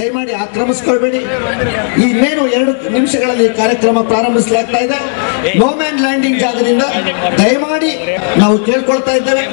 ದಯಮಾಡಿ ಆಕ್ರಮಿಸ್ಕೊಳ್ಬೇಡಿ. ಇನ್ನೇನು 2 ನಿಮಿಷಗಳಲ್ಲಿ ಕಾರ್ಯಕ್ರಮ ಪ್ರಾರಂಭಿಸಲಾಗ್ತಾ ಇದೆ. ನೋ ಮ್ಯಾನ್ ಲ್ಯಾಂಡಿಂಗ್ ಜಾಗದಿಂದ ದಯಮಾಡಿ ನಾವು ಕೇಳ್ಕೊಳ್ತಾ ಇದ್ದೇವೆ.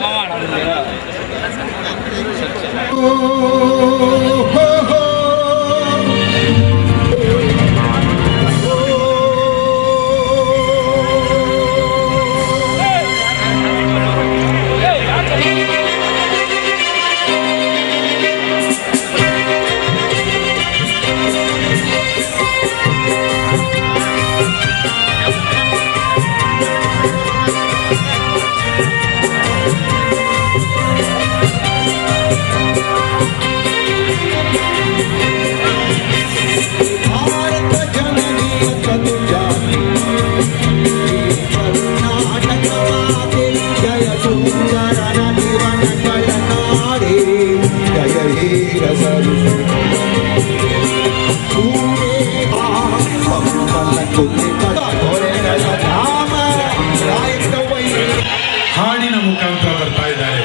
ಹಾಡಿನ ಮುಖಾಂತರ ಬರ್ತಾ ಇದ್ದಾರೆ.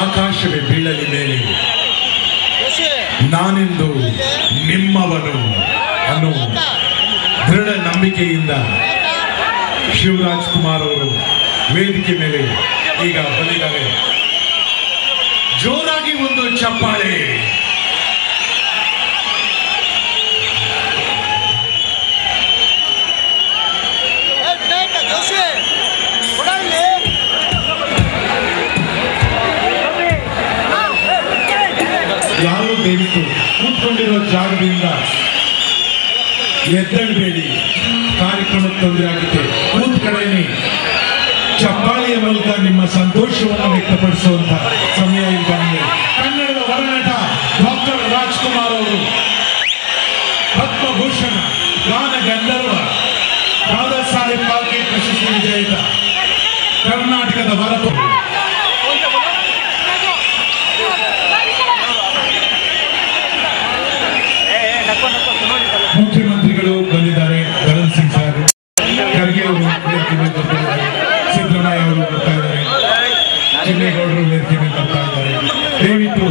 ಆಕಾಶವೇ ಬೀಳಲಿ ಮೇಲೆ ನಾನೆಂದು ನಿಮ್ಮವನು ಅನ್ನೋ ದೃಢ ನಂಬಿಕೆಯಿಂದ ಶಿವರಾಜ್ ಕುಮಾರ್ ಅವರು ವೇದಿಕೆ ಮೇಲೆ ಈಗ ಬಂದಿದ್ದಾರೆ. ಜೋರಾಗಿ ಒಂದು ಚಪ್ಪಾಳೆ. ಯಾರು ದಯವಿಟ್ಟು ಕೂತ್ಕೊಂಡಿರೋ ಜಾಗದಿಂದ ಎದ್ದೇಳಬೇಡಿ. ಕಾರ್ಯಕ್ರಮಕ್ಕೆ ತೊಂದರೆ ಆಗುತ್ತೆ. ಕೂತ್ ಕಡೆನೇ ಚಪ್ಪಾಳೆಯ ಮೂಲಕ ನಿಮ್ಮ ಸಂತೋಷವನ್ನು ವ್ಯಕ್ತಪಡಿಸುವಂತ ಸಮಯ ಈಗ. ಕನ್ನಡದ ಹೊರನಟ ಡಾಕ್ಟರ್ ರಾಜ್ಕುಮಾರ್ ಅವರು ಪದ್ಮಭೂಷಣ, ಗಾನ ಗಂಧರ್ವ, ದಾದಾ ಸಾಹೇಬ್ ಫಾಲ್ಕೆ ಪ್ರಶಸ್ತಿ ವಿಜೇತ, ಕರ್ನಾಟಕದ ಹೊರತು ಮುಖ್ಯಮಂತ್ರಿಗಳು ಬಂದಿದ್ದಾರೆ. ಭರತ್ ಸಿಂಗ್ ಸರ್, ಖರ್ಗೆ ಅವರು ವೇದಿಕೆ ಮೇಲೆ ಬರ್ತಿದ್ದಾರೆ. ಸಿದ್ದರಾಮಯ್ಯ ಅವರು ಬರ್ತಾ ಇದ್ದಾರೆ. ಚಿನ್ನೇಗೌಡರು ವೇದಿಕೆ ಮೇಲೆ ಬರ್ತಾ ಇದ್ದಾರೆ. ದಯವಿಟ್ಟು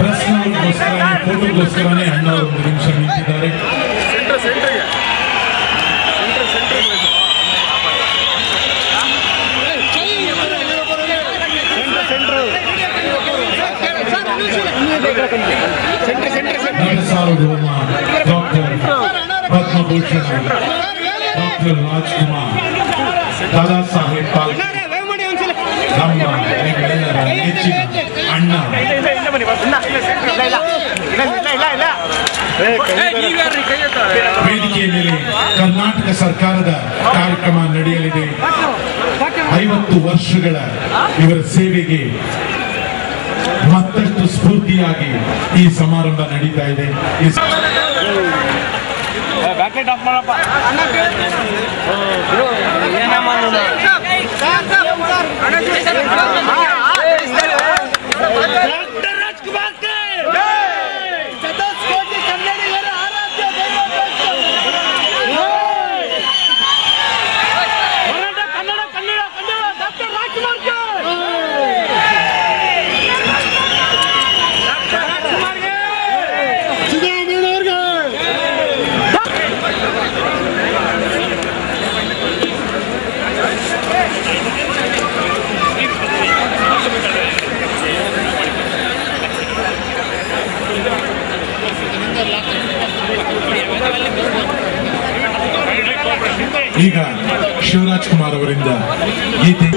ಪ್ರಶ್ನೆಗೋಸ್ಕರ ಫೋಟೋಗೋಸ್ಕರನೇ ಅಣ್ಣ 1 ನಿಮಿಷ ನಿಂತಿದ್ದಾರೆ. ಡಾಕ್ಟರ್ ಪದ್ಮಭೂಷಣ, ಡಾಕ್ಟರ್ ರಾಜ್ಕುಮಾರ್, ದಾದಾ ಸಾಹೇಬ್ ಫಾಲ್ಕೆ, ನಮ್ಮ ನಿಮ್ಮೆಲ್ಲರ ನೆಚ್ಚಿನ ಅಣ್ಣ. ವೇದಿಕೆಯ ಮೇಲೆ ಕರ್ನಾಟಕ ಸರ್ಕಾರದ ಕಾರ್ಯಕ್ರಮ ನಡೆಯಲಿದೆ. 50 ವರ್ಷಗಳ ಇವರ ಸೇವೆಗೆ ಮತ್ತಷ್ಟು ಸ್ಫೂರ್ತಿಯಾಗಿ ಈ ಸಮಾರಂಭ ನಡೀತಾ ಇದೆ. ಈಗ ಶಿವರಾಜ್ ಕುಮಾರ್ ಅವರಿಂದ ಗೀತೆ.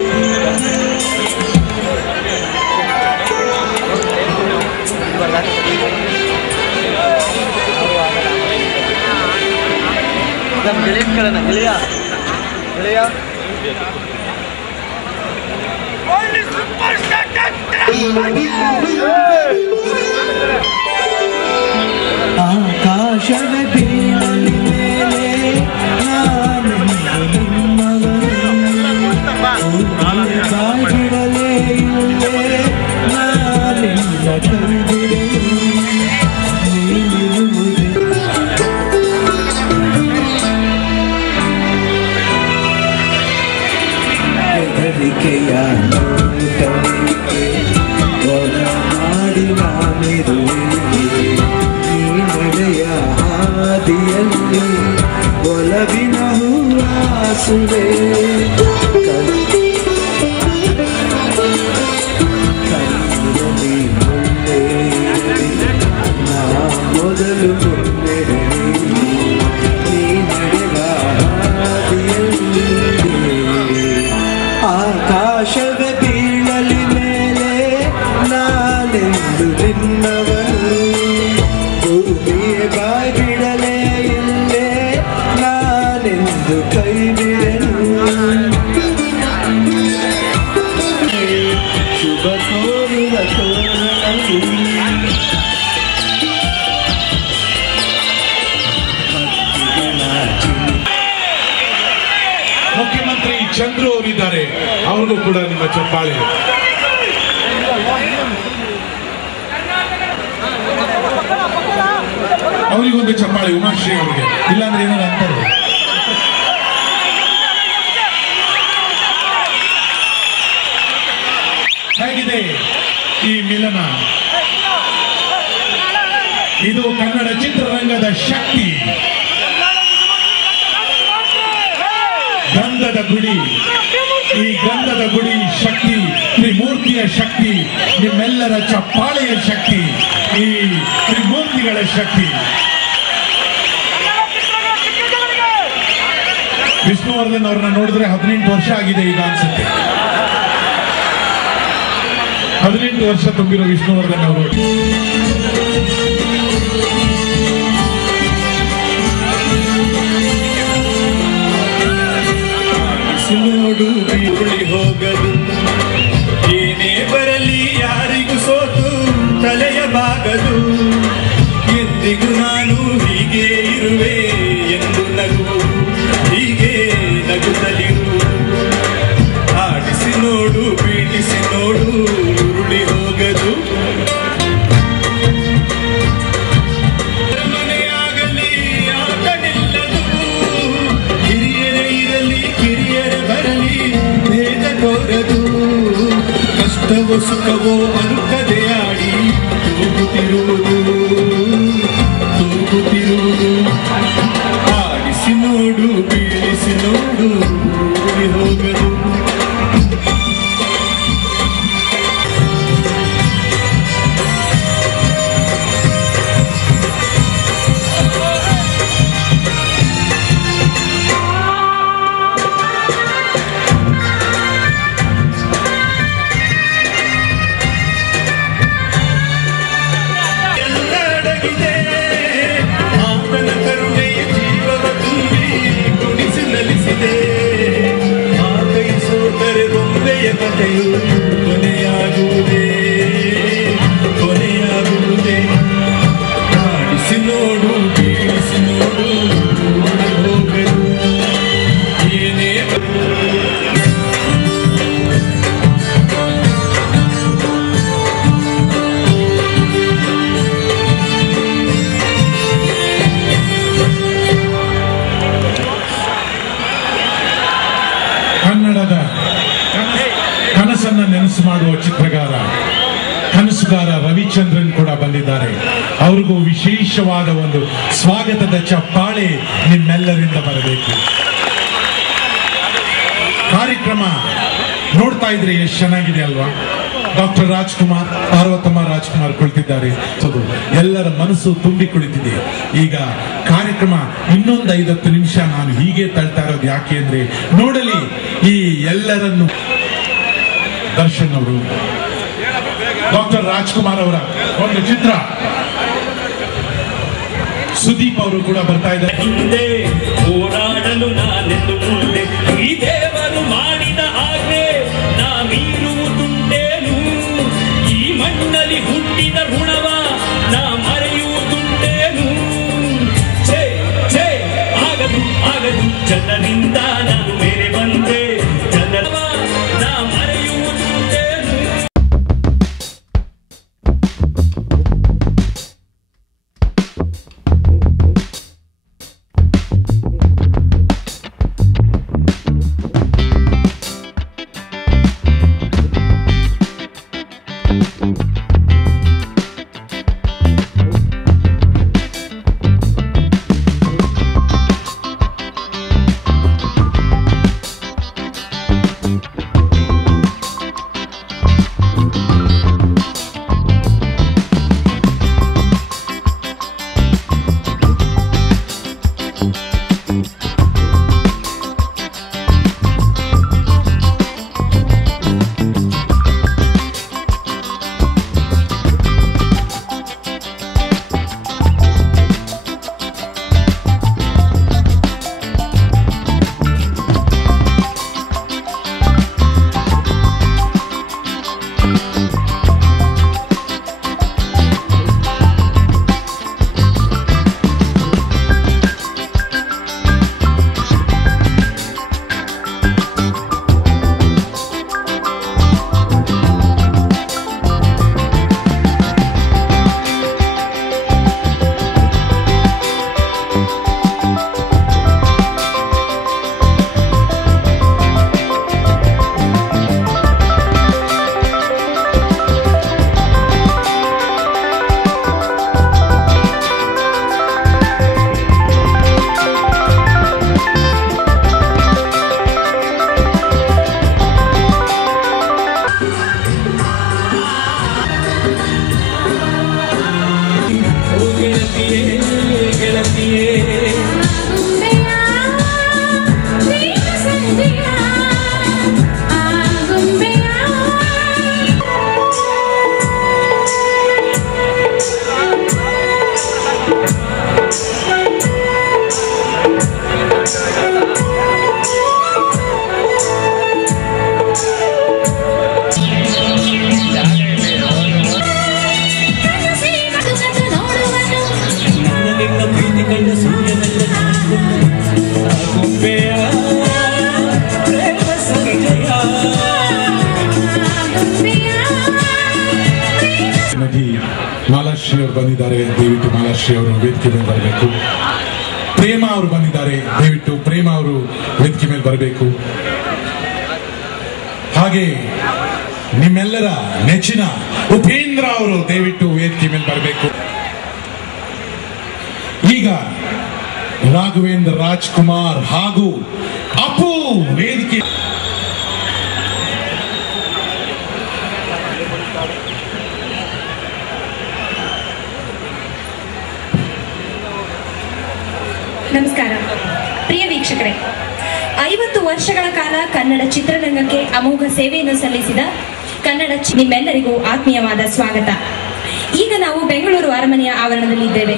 ಆಕಾಶವೇ ಬೀಳಲಿ ಮೇಲೆ ಬಿಡಲೇ ಇಲ್ಲೇ ನಾನಿಲ್ಲ ಕವಿದಿರಲು ನೀನಿರುವುದೇ. ಹೆದರಿಕೆಯ ನೋಟವಿಕೆ ಒಲವಿನ ಹೂವಾಸುವೆ ಕಣ್ಣಲ್ಲಿ ಮುಳ್ಳೆ ನಾ ಮೊದಲು ಮುನ್ನೆಡೆ ನೀ ನಡೆದ ಹಾದಿಯಲ್ಲಿ ಆಕಾಶವೇ ಬೀಳಲಿ ಮೇಲೆ ನಾನೆಂದು ನಿನ್ನವನು ಭೂಮಿಯೇ ಬಾಯಿ ಬಿಡಲೇ ಇಲ್ಲೇ ನಾನೆಂದು ಕೈ ಬಿಡಲು ಶುಭ ಕೋರುವ ತೋರಣವು ಮುಖ್ಯಮಂತ್ರಿ ಚಂದ್ರು ಅವರಿದ್ದಾರೆ, ಅವ್ರಿಗೂ ಕೂಡ ನಿಮ್ಮ ಚಪ್ಪಾಳೆ. ಅವರಿಗೊಂದು ಚಪ್ಪಾಳೆ ಉಮಾಶ್ರೀ ಅವರಿಗೆ, ಇಲ್ಲಾಂದ್ರೆ ಏನೋ ಅಂತಾರೆ. ಹೇಗಿದೆ ಈ ಮಿಲನ? ಇದು ಕನ್ನಡ ಚಿತ್ರರಂಗದ ಶಕ್ತಿ, ಗಂಧದ ಗುಡಿ. ಈ ಗಂಧದ ಗುಡಿ ಶಕ್ತಿ, ತ್ರಿಮೂರ್ತಿಯ ಶಕ್ತಿ, ನಿಮ್ಮೆಲ್ಲರ ಚಪ್ಪಾಳೆಯ ಶಕ್ತಿ, ಈ ತ್ರಿಮೂರ್ತಿಗಳ ಶಕ್ತಿ. ವಿಷ್ಣುವರ್ಧನ್ ಅವ್ರನ್ನ ನೋಡಿದ್ರೆ 18 ವರ್ಷ ಆಗಿದೆ ಈಗ ಅನ್ಸುತ್ತೆ. 18 ವರ್ಷ ತುಂಬಿರೋ ವಿಷ್ಣುವರ್ಧನ್ ಅವರು. ನೋಡು ಬೀಳಿ ಹೋಗದು ಏನೇ ಬರಲಿ ಯಾರಿಗೂ ಸೋತು ತಲೆಯ ಬಾಗದು ಎಂದಿಗೂ ನಾನು ಹೀಗೆ ಇರುವೆ ಎಂದು ನಗುವುದು ಹೀಗೆ ನಗುತ್ತಲಿರುವುದು ಆಡಿಸಿ ನೋಡು ಬೀಳಿಸಿ ನೋಡು ಉರುಳಿ ಹೋಗದು ಮನೆಯಾಗಲಿ ಆಟ ನಿಲ್ಲದು ಹಿರಿಯರೇ ಇರಲಿ ಕಿರಿಯರೇ ಬರಲಿ ಭೇದ ತೋರದು ಕಷ್ಟವೋ ಸುಖವೋ ಅನುಕದೆ ಆಡಿ ತೂಗುತ್ತಿರುವುದು ಆಡಿಸಿ ನೋಡು ಬೀಳಿಸಿ ನೋಡು ಉರುಳಿ ಹೋಗದು ಆತನ ಕರುಣೆಯ ಜೀವವ ತುಂಬಿ ಕುಣಿಸಿ ನಲಿಸಿದೆ ಆ ಕೈ ಸೋತರೆ ಬೊಂಬೆಯ ಕಥೆಯು ಕೊನೆಯಾಗುವುದೇ ಆಡಿಸಿ ನೋಡು ಬೀಳಿಸಿ ನೋಡು ಹೋಗದು ಏನೇ ಕನ್ನಡದ ಕನಸನ್ನ ನೆನಸು ಮಾಡುವ ಕನಸುಗಾರ ರವಿಚಂದ್ರನ್ ಕೂಡ ಬಂದಿದ್ದಾರೆ. ಅವ್ರಿಗೂ ವಿಶೇಷವಾದ ಒಂದು ಸ್ವಾಗತದ ಚಪ್ಪಾಳೆ ನಿಮ್ಮೆಲ್ಲರಿಂದ ಬರಬೇಕು. ಕಾರ್ಯಕ್ರಮ ನೋಡ್ತಾ ಇದ್ರೆ ಎಷ್ಟು ಚೆನ್ನಾಗಿದೆ ಅಲ್ವಾ? ಡಾಕ್ಟರ್ ರಾಜ್ಕುಮಾರ್, ಪಾರ್ವತಮ್ಮ ರಾಜ್ಕುಮಾರ್ ಕುಳಿತಿದ್ದಾರೆ. ಎಲ್ಲರ ಮನಸ್ಸು ತುಂಬಿ ಕುಳಿತಿದೆ. ಈಗ ಕಾರ್ಯಕ್ರಮ ಇನ್ನೊಂದು 5-10 ನಿಮಿಷ ನಾನು ಹೀಗೆ ತಳ್ತಾ ಇರೋದು ಯಾಕೆ ಅಂದ್ರೆ ನೋಡಲಿ ಈ ಎಲ್ಲರನ್ನು. ದರ್ಶನ್ ಅವರು, ಡಾಕ್ಟರ್ ರಾಜ್ಕುಮಾರ್ ಅವರ ಒಂದು ಚಿತ್ರ, ಸುದೀಪ್ ಅವರು ಕೂಡ ಬರ್ತಾ ಇದ್ದಾರೆ. ಹಿಂದೆ ಹೋರಾಡಲು ನಾನೆಂದು ಮುಂದೆ ಈ ದೇವರು ಮಾಡಿದ ಆಜ್ಞೆ ನಾ ಮೀರುವುದುಂಟೇನು? ಈ ಮಣ್ಣಲ್ಲಿ ಹುಟ್ಟಿದ ಋಣವ ನಾ ಮರೆಯುವುದುಂಟೇನು? ಛೇ ಛೇ ಆಗದು ಆಗದು ಜನರಿಂದ ನಾನು ಬೇರೆ ಬಂದೆ ಜನವ ನಾ ಮರೆಯುವುದುಂಟೇನು? ಮಾಲಾಶ್ರೀ ಅವರು ಬಂದಿದ್ದಾರೆ, ದಯವಿಟ್ಟು ಮಾಲಾಶ್ರೀ ಅವರು ವೇದಿಕೆ ಮೇಲೆ ಬರಬೇಕು. ಪ್ರೇಮ ಅವರು ಬಂದಿದ್ದಾರೆ, ದಯವಿಟ್ಟು ಪ್ರೇಮ ಅವರು ವೇದಿಕೆ ಮೇಲೆ ಬರಬೇಕು. ಹಾಗೆ ನಿಮ್ಮೆಲ್ಲರ ನೆಚ್ಚಿನ ಉಪೇಂದ್ರ ಅವರು ದಯವಿಟ್ಟು ವೇದಿಕೆ ಮೇಲೆ ಬರಬೇಕು. ಈಗ ರಾಘವೇಂದ್ರ ರಾಜ್ಕುಮಾರ್ ಹಾಗೂ ಅಪ್ಪು ವೇದಿಕೆ ನಮಸ್ಕಾರ ಪ್ರಿಯ ವೀಕ್ಷಕರೇ, 50 ವರ್ಷಗಳ ಕಾಲ ಕನ್ನಡ ಚಿತ್ರರಂಗಕ್ಕೆ ಅಮೋಘ ಸೇವೆಯನ್ನು ಸಲ್ಲಿಸಿದ ನಿಮ್ಮೆಲ್ಲರಿಗೂ ಆತ್ಮೀಯವಾದ ಸ್ವಾಗತ. ಈಗ ನಾವು ಬೆಂಗಳೂರು ಅರಮನೆಯ ಆವರಣದಲ್ಲಿದ್ದೇವೆ.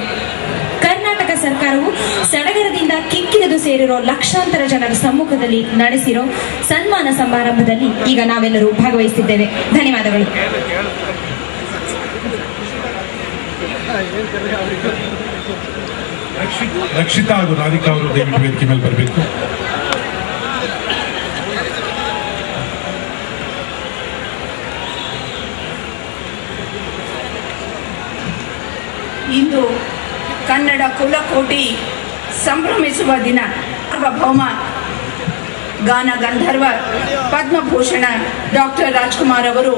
ಕರ್ನಾಟಕ ಸರ್ಕಾರವು ಸಡಗರದಿಂದ ಕಿಕ್ಕಿರಿದು ಸೇರಿರೋ ಲಕ್ಷಾಂತರ ಜನರ ಸಮ್ಮುಖದಲ್ಲಿ ನಡೆಸಿರೋ ಸನ್ಮಾನ ಸಮಾರಂಭದಲ್ಲಿ ಈಗ ನಾವೆಲ್ಲರೂ ಭಾಗವಹಿಸಿದ್ದೇವೆ. ಧನ್ಯವಾದಗಳು. ರಕ್ಷಿತಾ ಹಾಗೂ ರಾಧಿಕಾ ಅವರು ದಯವಿಟ್ಟು ವೇದಿಕೆ ಮೇಲೆ ಬರಬೇಕು. ಇಂದು ಕನ್ನಡ ಕುಲಕೋಟಿ ಸಂಭ್ರಮಿಸುವ ದಿನ. ಸಾರ್ವಭೌಮ ಗಾನ ಗಂಧರ್ವ ಪದ್ಮಭೂಷಣ ಡಾಕ್ಟರ್ ರಾಜ್ಕುಮಾರ್ ಅವರು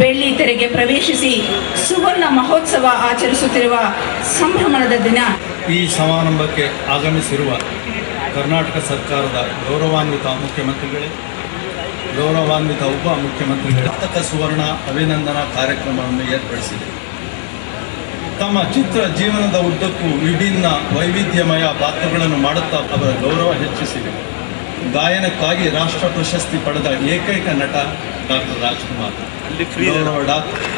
ಬೆಳ್ಳಿ ತೆರೆಗೆ ಪ್ರವೇಶಿಸಿ ಸುವರ್ಣ ಮಹೋತ್ಸವ ಆಚರಿಸುತ್ತಿರುವ ಸಂಭ್ರಮದ ದಿನ. ಈ ಸಮಾರಂಭಕ್ಕೆ ಆಗಮಿಸಿರುವ ಕರ್ನಾಟಕ ಸರ್ಕಾರದ ಗೌರವಾನ್ವಿತ ಮುಖ್ಯಮಂತ್ರಿಗಳೇ, ಗೌರವಾನ್ವಿತ ಉಪ ಮುಖ್ಯಮಂತ್ರಿಗಳೇ, ಸುವರ್ಣ ಅಭಿನಂದನಾ ಕಾರ್ಯಕ್ರಮವನ್ನು ಏರ್ಪಡಿಸಿದೆ. ತಮ್ಮ ಚಿತ್ರ ಜೀವನದ ಉದ್ದಕ್ಕೂ ವಿಭಿನ್ನ ವೈವಿಧ್ಯಮಯ ಪಾತ್ರಗಳನ್ನು ಮಾಡುತ್ತಾ ಅವರ ಗೌರವ ಹೆಚ್ಚಿಸಿದೆ. ಗಾಯನಕ್ಕಾಗಿ ರಾಷ್ಟ್ರ ಪ್ರಶಸ್ತಿ ಪಡೆದ ಏಕೈಕ ನಟ ಡಾಕ್ಟರ್ ರಾಜ್ಕುಮಾರ್. ಗೌರವ ಡಾಕ್ಟರ್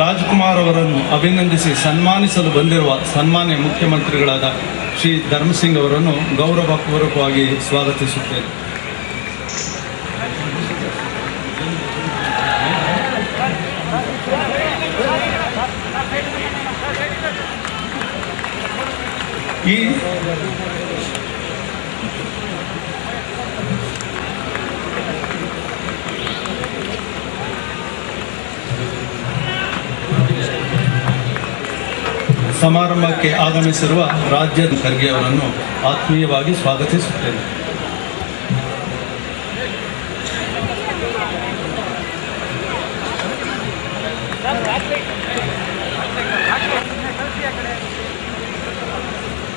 ರಾಜ್ಕುಮಾರ್ ಅವರನ್ನು ಅಭಿನಂದಿಸಿ ಸನ್ಮಾನಿಸಲು ಬಂದಿರುವ ಸನ್ಮಾನ್ಯ ಮುಖ್ಯಮಂತ್ರಿಗಳಾದ ಶ್ರೀ ಧರ್ಮಸಿಂಗ್ ಅವರನ್ನು ಗೌರವಪೂರ್ವಕವಾಗಿ ಸ್ವಾಗತಿಸುತ್ತೇನೆ. ಈ ಸಮಾರಂಭಕ್ಕೆ ಆಗಮಿಸಿರುವ ರಾಜ್ಯದ ಖರ್ಗೆ ಅವರನ್ನು ಆತ್ಮೀಯವಾಗಿ ಸ್ವಾಗತಿಸುತ್ತೇನೆ.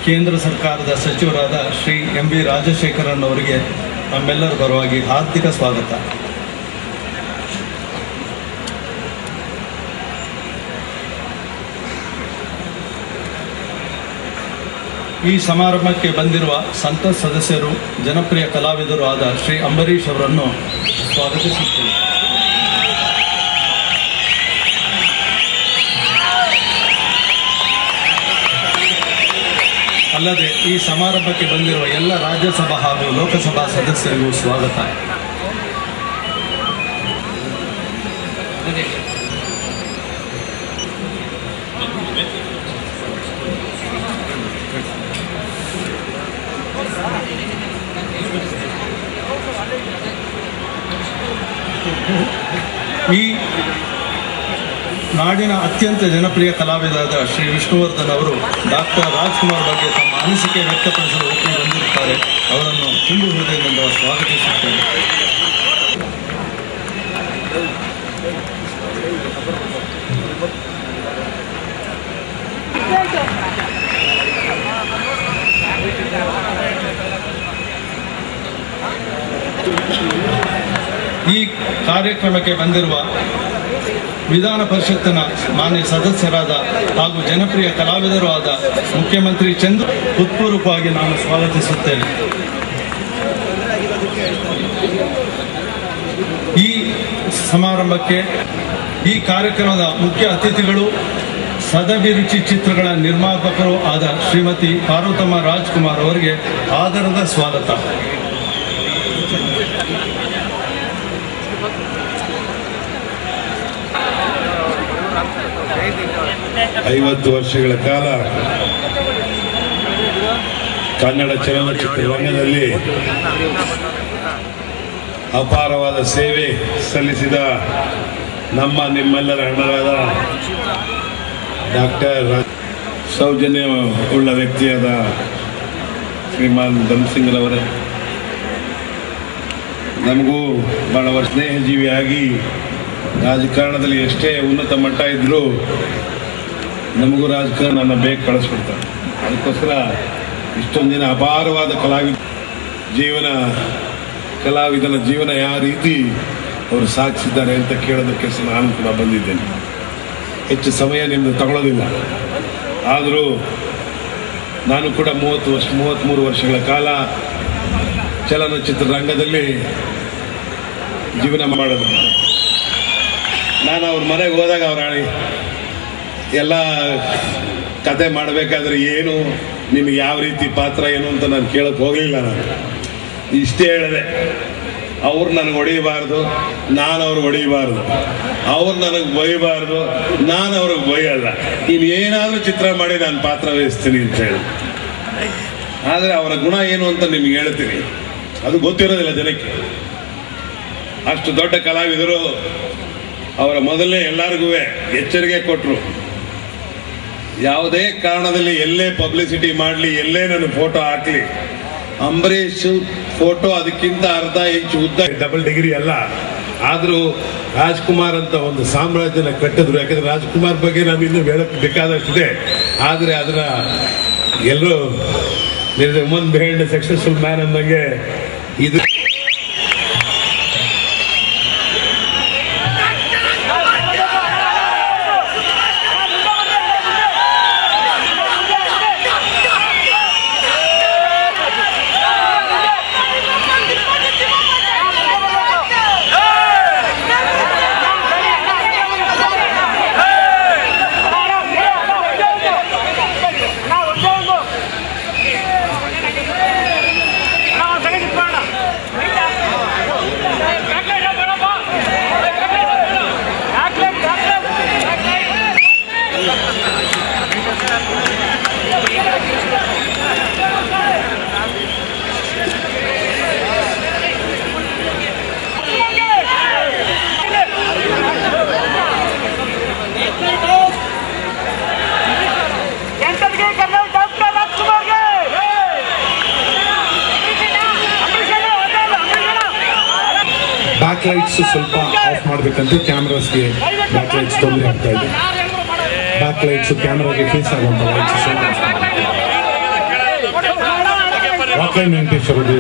ಕೇಂದ್ರ ಸರ್ಕಾರದ ಸಚಿವರಾದ ಶ್ರೀ ಎಂ.ವಿ. ರಾಜಶೇಖರನ್ ಅವರಿಗೆ ನಮ್ಮೆಲ್ಲರ ಪರವಾಗಿ ಹಾರ್ದಿಕ ಸ್ವಾಗತ. ಈ ಸಮಾರಂಭಕ್ಕೆ ಬಂದಿರುವ ಸಂಸತ್ ಸದಸ್ಯರು, ಜನಪ್ರಿಯ ಕಲಾವಿದರು ಆದ ಶ್ರೀ ಅಂಬರೀಷ್ ಅವರನ್ನು ಸ್ವಾಗತಿಸುತ್ತೇವೆ. ಅಲ್ಲದೆ ಈ ಸಮಾರಂಭಕ್ಕೆ ಬಂದಿರುವ ಎಲ್ಲ ರಾಜ್ಯಸಭಾ ಹಾಗೂ ಲೋಕಸಭಾ ಸದಸ್ಯರಿಗೂ ಸ್ವಾಗತ. ಈ ನಾಡಿನ ಅತ್ಯಂತ ಜನಪ್ರಿಯ ಕಲಾವಿದರಾದ ಶ್ರೀ ವಿಷ್ಣುವರ್ಧನ್ ಅವರು ಡಾಕ್ಟರ್ ರಾಜ್ಕುಮಾರ್ ಬಗ್ಗೆ ತಮ್ಮ ಅನಿಸಿಕೆ ವ್ಯಕ್ತಪಡಿಸಲು ಒಪ್ಪಿಗೆ ಬಂದಿರುತ್ತಾರೆ. ಅವರನ್ನು ತುಂಬು ಹೃದಯದಿಂದ ಸ್ವಾಗತಿಸುತ್ತೇನೆ. ಈ ಕಾರ್ಯಕ್ರಮಕ್ಕೆ ಬಂದಿರುವ ವಿಧಾನ ಪರಿಷತ್ತಿನ ಮಾನ್ಯ ಸದಸ್ಯರಾದ ಹಾಗೂ ಜನಪ್ರಿಯ ಕಲಾವಿದರು ಆದ ಮುಖ್ಯಮಂತ್ರಿ ಚಂದ್ರು ಹೃತ್ಪೂರ್ವಕವಾಗಿ ನಾನು ಸ್ವಾಗತಿಸುತ್ತೇನೆ. ಈ ಸಮಾರಂಭಕ್ಕೆ ಈ ಕಾರ್ಯಕ್ರಮದ ಮುಖ್ಯ ಅತಿಥಿಗಳು ಸದಭಿರುಚಿ ಚಿತ್ರಗಳ ನಿರ್ಮಾಪಕರು ಆದ ಶ್ರೀಮತಿ ಪಾರ್ವತಮ್ಮ ರಾಜ್ಕುಮಾರ್ ಅವರಿಗೆ ಆದರದ ಸ್ವಾಗತ. 50 ವರ್ಷಗಳ ಕಾಲ ಕನ್ನಡ ಚಲನಚಿತ್ರ ರಂಗದಲ್ಲಿ ಅಪಾರವಾದ ಸೇವೆ ಸಲ್ಲಿಸಿದ ನಿಮ್ಮೆಲ್ಲರ ಅಣ್ಣರಾದ ಡಾಕ್ಟರ್ ಸೌಜನ್ಯ ಉಳ್ಳ ವ್ಯಕ್ತಿಯಾದ ಶ್ರೀಮಾನ್ ಧರ್ಮಸಿಂಗ್ರವರೇ, ನಮಗೂ ಬಹಳ ಸ್ನೇಹಜೀವಿಯಾಗಿ ರಾಜಕಾರಣದಲ್ಲಿ ಎಷ್ಟೇ ಉನ್ನತ ಮಟ್ಟ ಇದ್ದರೂ ನಮಗೂ ರಾಜಕಾರಣ ಬೇಕು ಕಳಿಸ್ಬಿಡ್ತಾರೆ. ಅದಕ್ಕೋಸ್ಕರ ಇಷ್ಟೊಂದು ದಿನ ಅಪಾರವಾದ ಕಲಾವಿದನ ಜೀವನ ಯಾವ ರೀತಿ ಅವರು ಸಾಗಿಸಿದ್ದಾರೆ ಅಂತ ಕೇಳೋದಕ್ಕೆ ನಾನು ಕೂಡ ಬಂದಿದ್ದೇನೆ. ಹೆಚ್ಚು ಸಮಯ ನಿಮ್ಮದು ತಗೊಳ್ಳೋದಿಲ್ಲ. ಆದರೂ ನಾನು ಕೂಡ 33 ವರ್ಷಗಳ ಕಾಲ ಚಲನಚಿತ್ರ ರಂಗದಲ್ಲಿ ಜೀವನ ಮಾಡೋದು. ನಾನು ಅವ್ರ ಮನೆಗೆ ಹೋದಾಗ ಅವ್ರ ಎಲ್ಲ ಕತೆ ಮಾಡಬೇಕಾದ್ರೆ ಏನು, ನಿಮಗೆ ಯಾವ ರೀತಿ ಪಾತ್ರ ಏನು ಅಂತ ನಾನು ಕೇಳಕ್ಕೆ ಹೋಗಲಿಲ್ಲ. ನಾನು ಇಷ್ಟೇ ಹೇಳಿದೆ, ಅವ್ರು ನನಗೆ ಹೊಡಿಬಾರ್ದು, ನಾನು ಅವ್ರಿಗೆ ಹೊಡಿಬಾರ್ದು, ಅವ್ರು ನನಗೆ ಬೈಬಾರ್ದು, ನಾನು ಅವ್ರಿಗೆ ಬೈಯಲ್ಲ, ಇನ್ನೇನಾದ್ರೂ ಚಿತ್ರ ಮಾಡಿ ನಾನು ಪಾತ್ರ ವಹಿಸ್ತೀನಿ ಅಂತ ಹೇಳಿ. ಆದರೆ ಅವರ ಗುಣ ಏನು ಅಂತ ನಿಮ್ಗೆ ಹೇಳ್ತೀನಿ, ಅದು ಗೊತ್ತಿರೋದಿಲ್ಲ ಜನಕ್ಕೆ. ಅಷ್ಟು ದೊಡ್ಡ ಕಲಾವಿದರು ಅವರ ಮೊದಲೇ ಎಲ್ಲರಿಗೂ ಎಚ್ಚರಿಕೆ ಕೊಟ್ಟರು, ಯಾವುದೇ ಕಾರಣದಲ್ಲಿ ಎಲ್ಲೇ ಪಬ್ಲಿಸಿಟಿ ಮಾಡಲಿ, ಎಲ್ಲೇ ನನ್ನ ಫೋಟೋ ಹಾಕ್ಲಿ, ಅಂಬರೀಷ್ ಫೋಟೋ ಅದಕ್ಕಿಂತ ಅರ್ಧ ಇಂಚು ಉದ್ದ, ಡಬಲ್ ಡಿಗ್ರಿ ಅಲ್ಲ. ಆದರೂ ರಾಜ್ಕುಮಾರ್ ಅಂತ ಒಂದು ಸಾಮ್ರಾಜ್ಯನ ಕಟ್ಟಿದ್ರು. ಯಾಕಂದ್ರೆ ರಾಜ್ಕುಮಾರ್ ಬಗ್ಗೆ ನಾನು ಇನ್ನೂ ಹೇಳಕ್ ಬೇಕಾದಷ್ಟಿದೆ. ಆದರೆ ಅದನ್ನ ಎಲ್ಲರೂ ವುಮನ್ ಬಿಹೈಂಡ್ ಸಕ್ಸಸ್ಫುಲ್ ಮ್ಯಾನ್ ಅಂದಂಗೆ ಇದು ಬ್ಯಾಕ್ ಲೈಟ್ಸ್ ಸ್ವಲ್ಪ ಆಫ್ ಮಾಡಬೇಕಂತ ಕ್ಯಾಮ್ರಾಸ್ಗೆ ಬ್ಯಾಕ್ ಲೈಟ್ಸ್ ತೊಂದರೆ ಆಗ್ತಾ ಇದೆ. ಬ್ಯಾಕ್ ಲೈಟ್ಸ್ ಕ್ಯಾಮ್ರಾಗೆ ಫೇಸ್ ಆಗುವಂಥ ಲೈಟ್ಸ್ ಸ್ವಲ್ಪ ವಾಕೈ ವೆಂಕಟೇಶ್ ಅವರು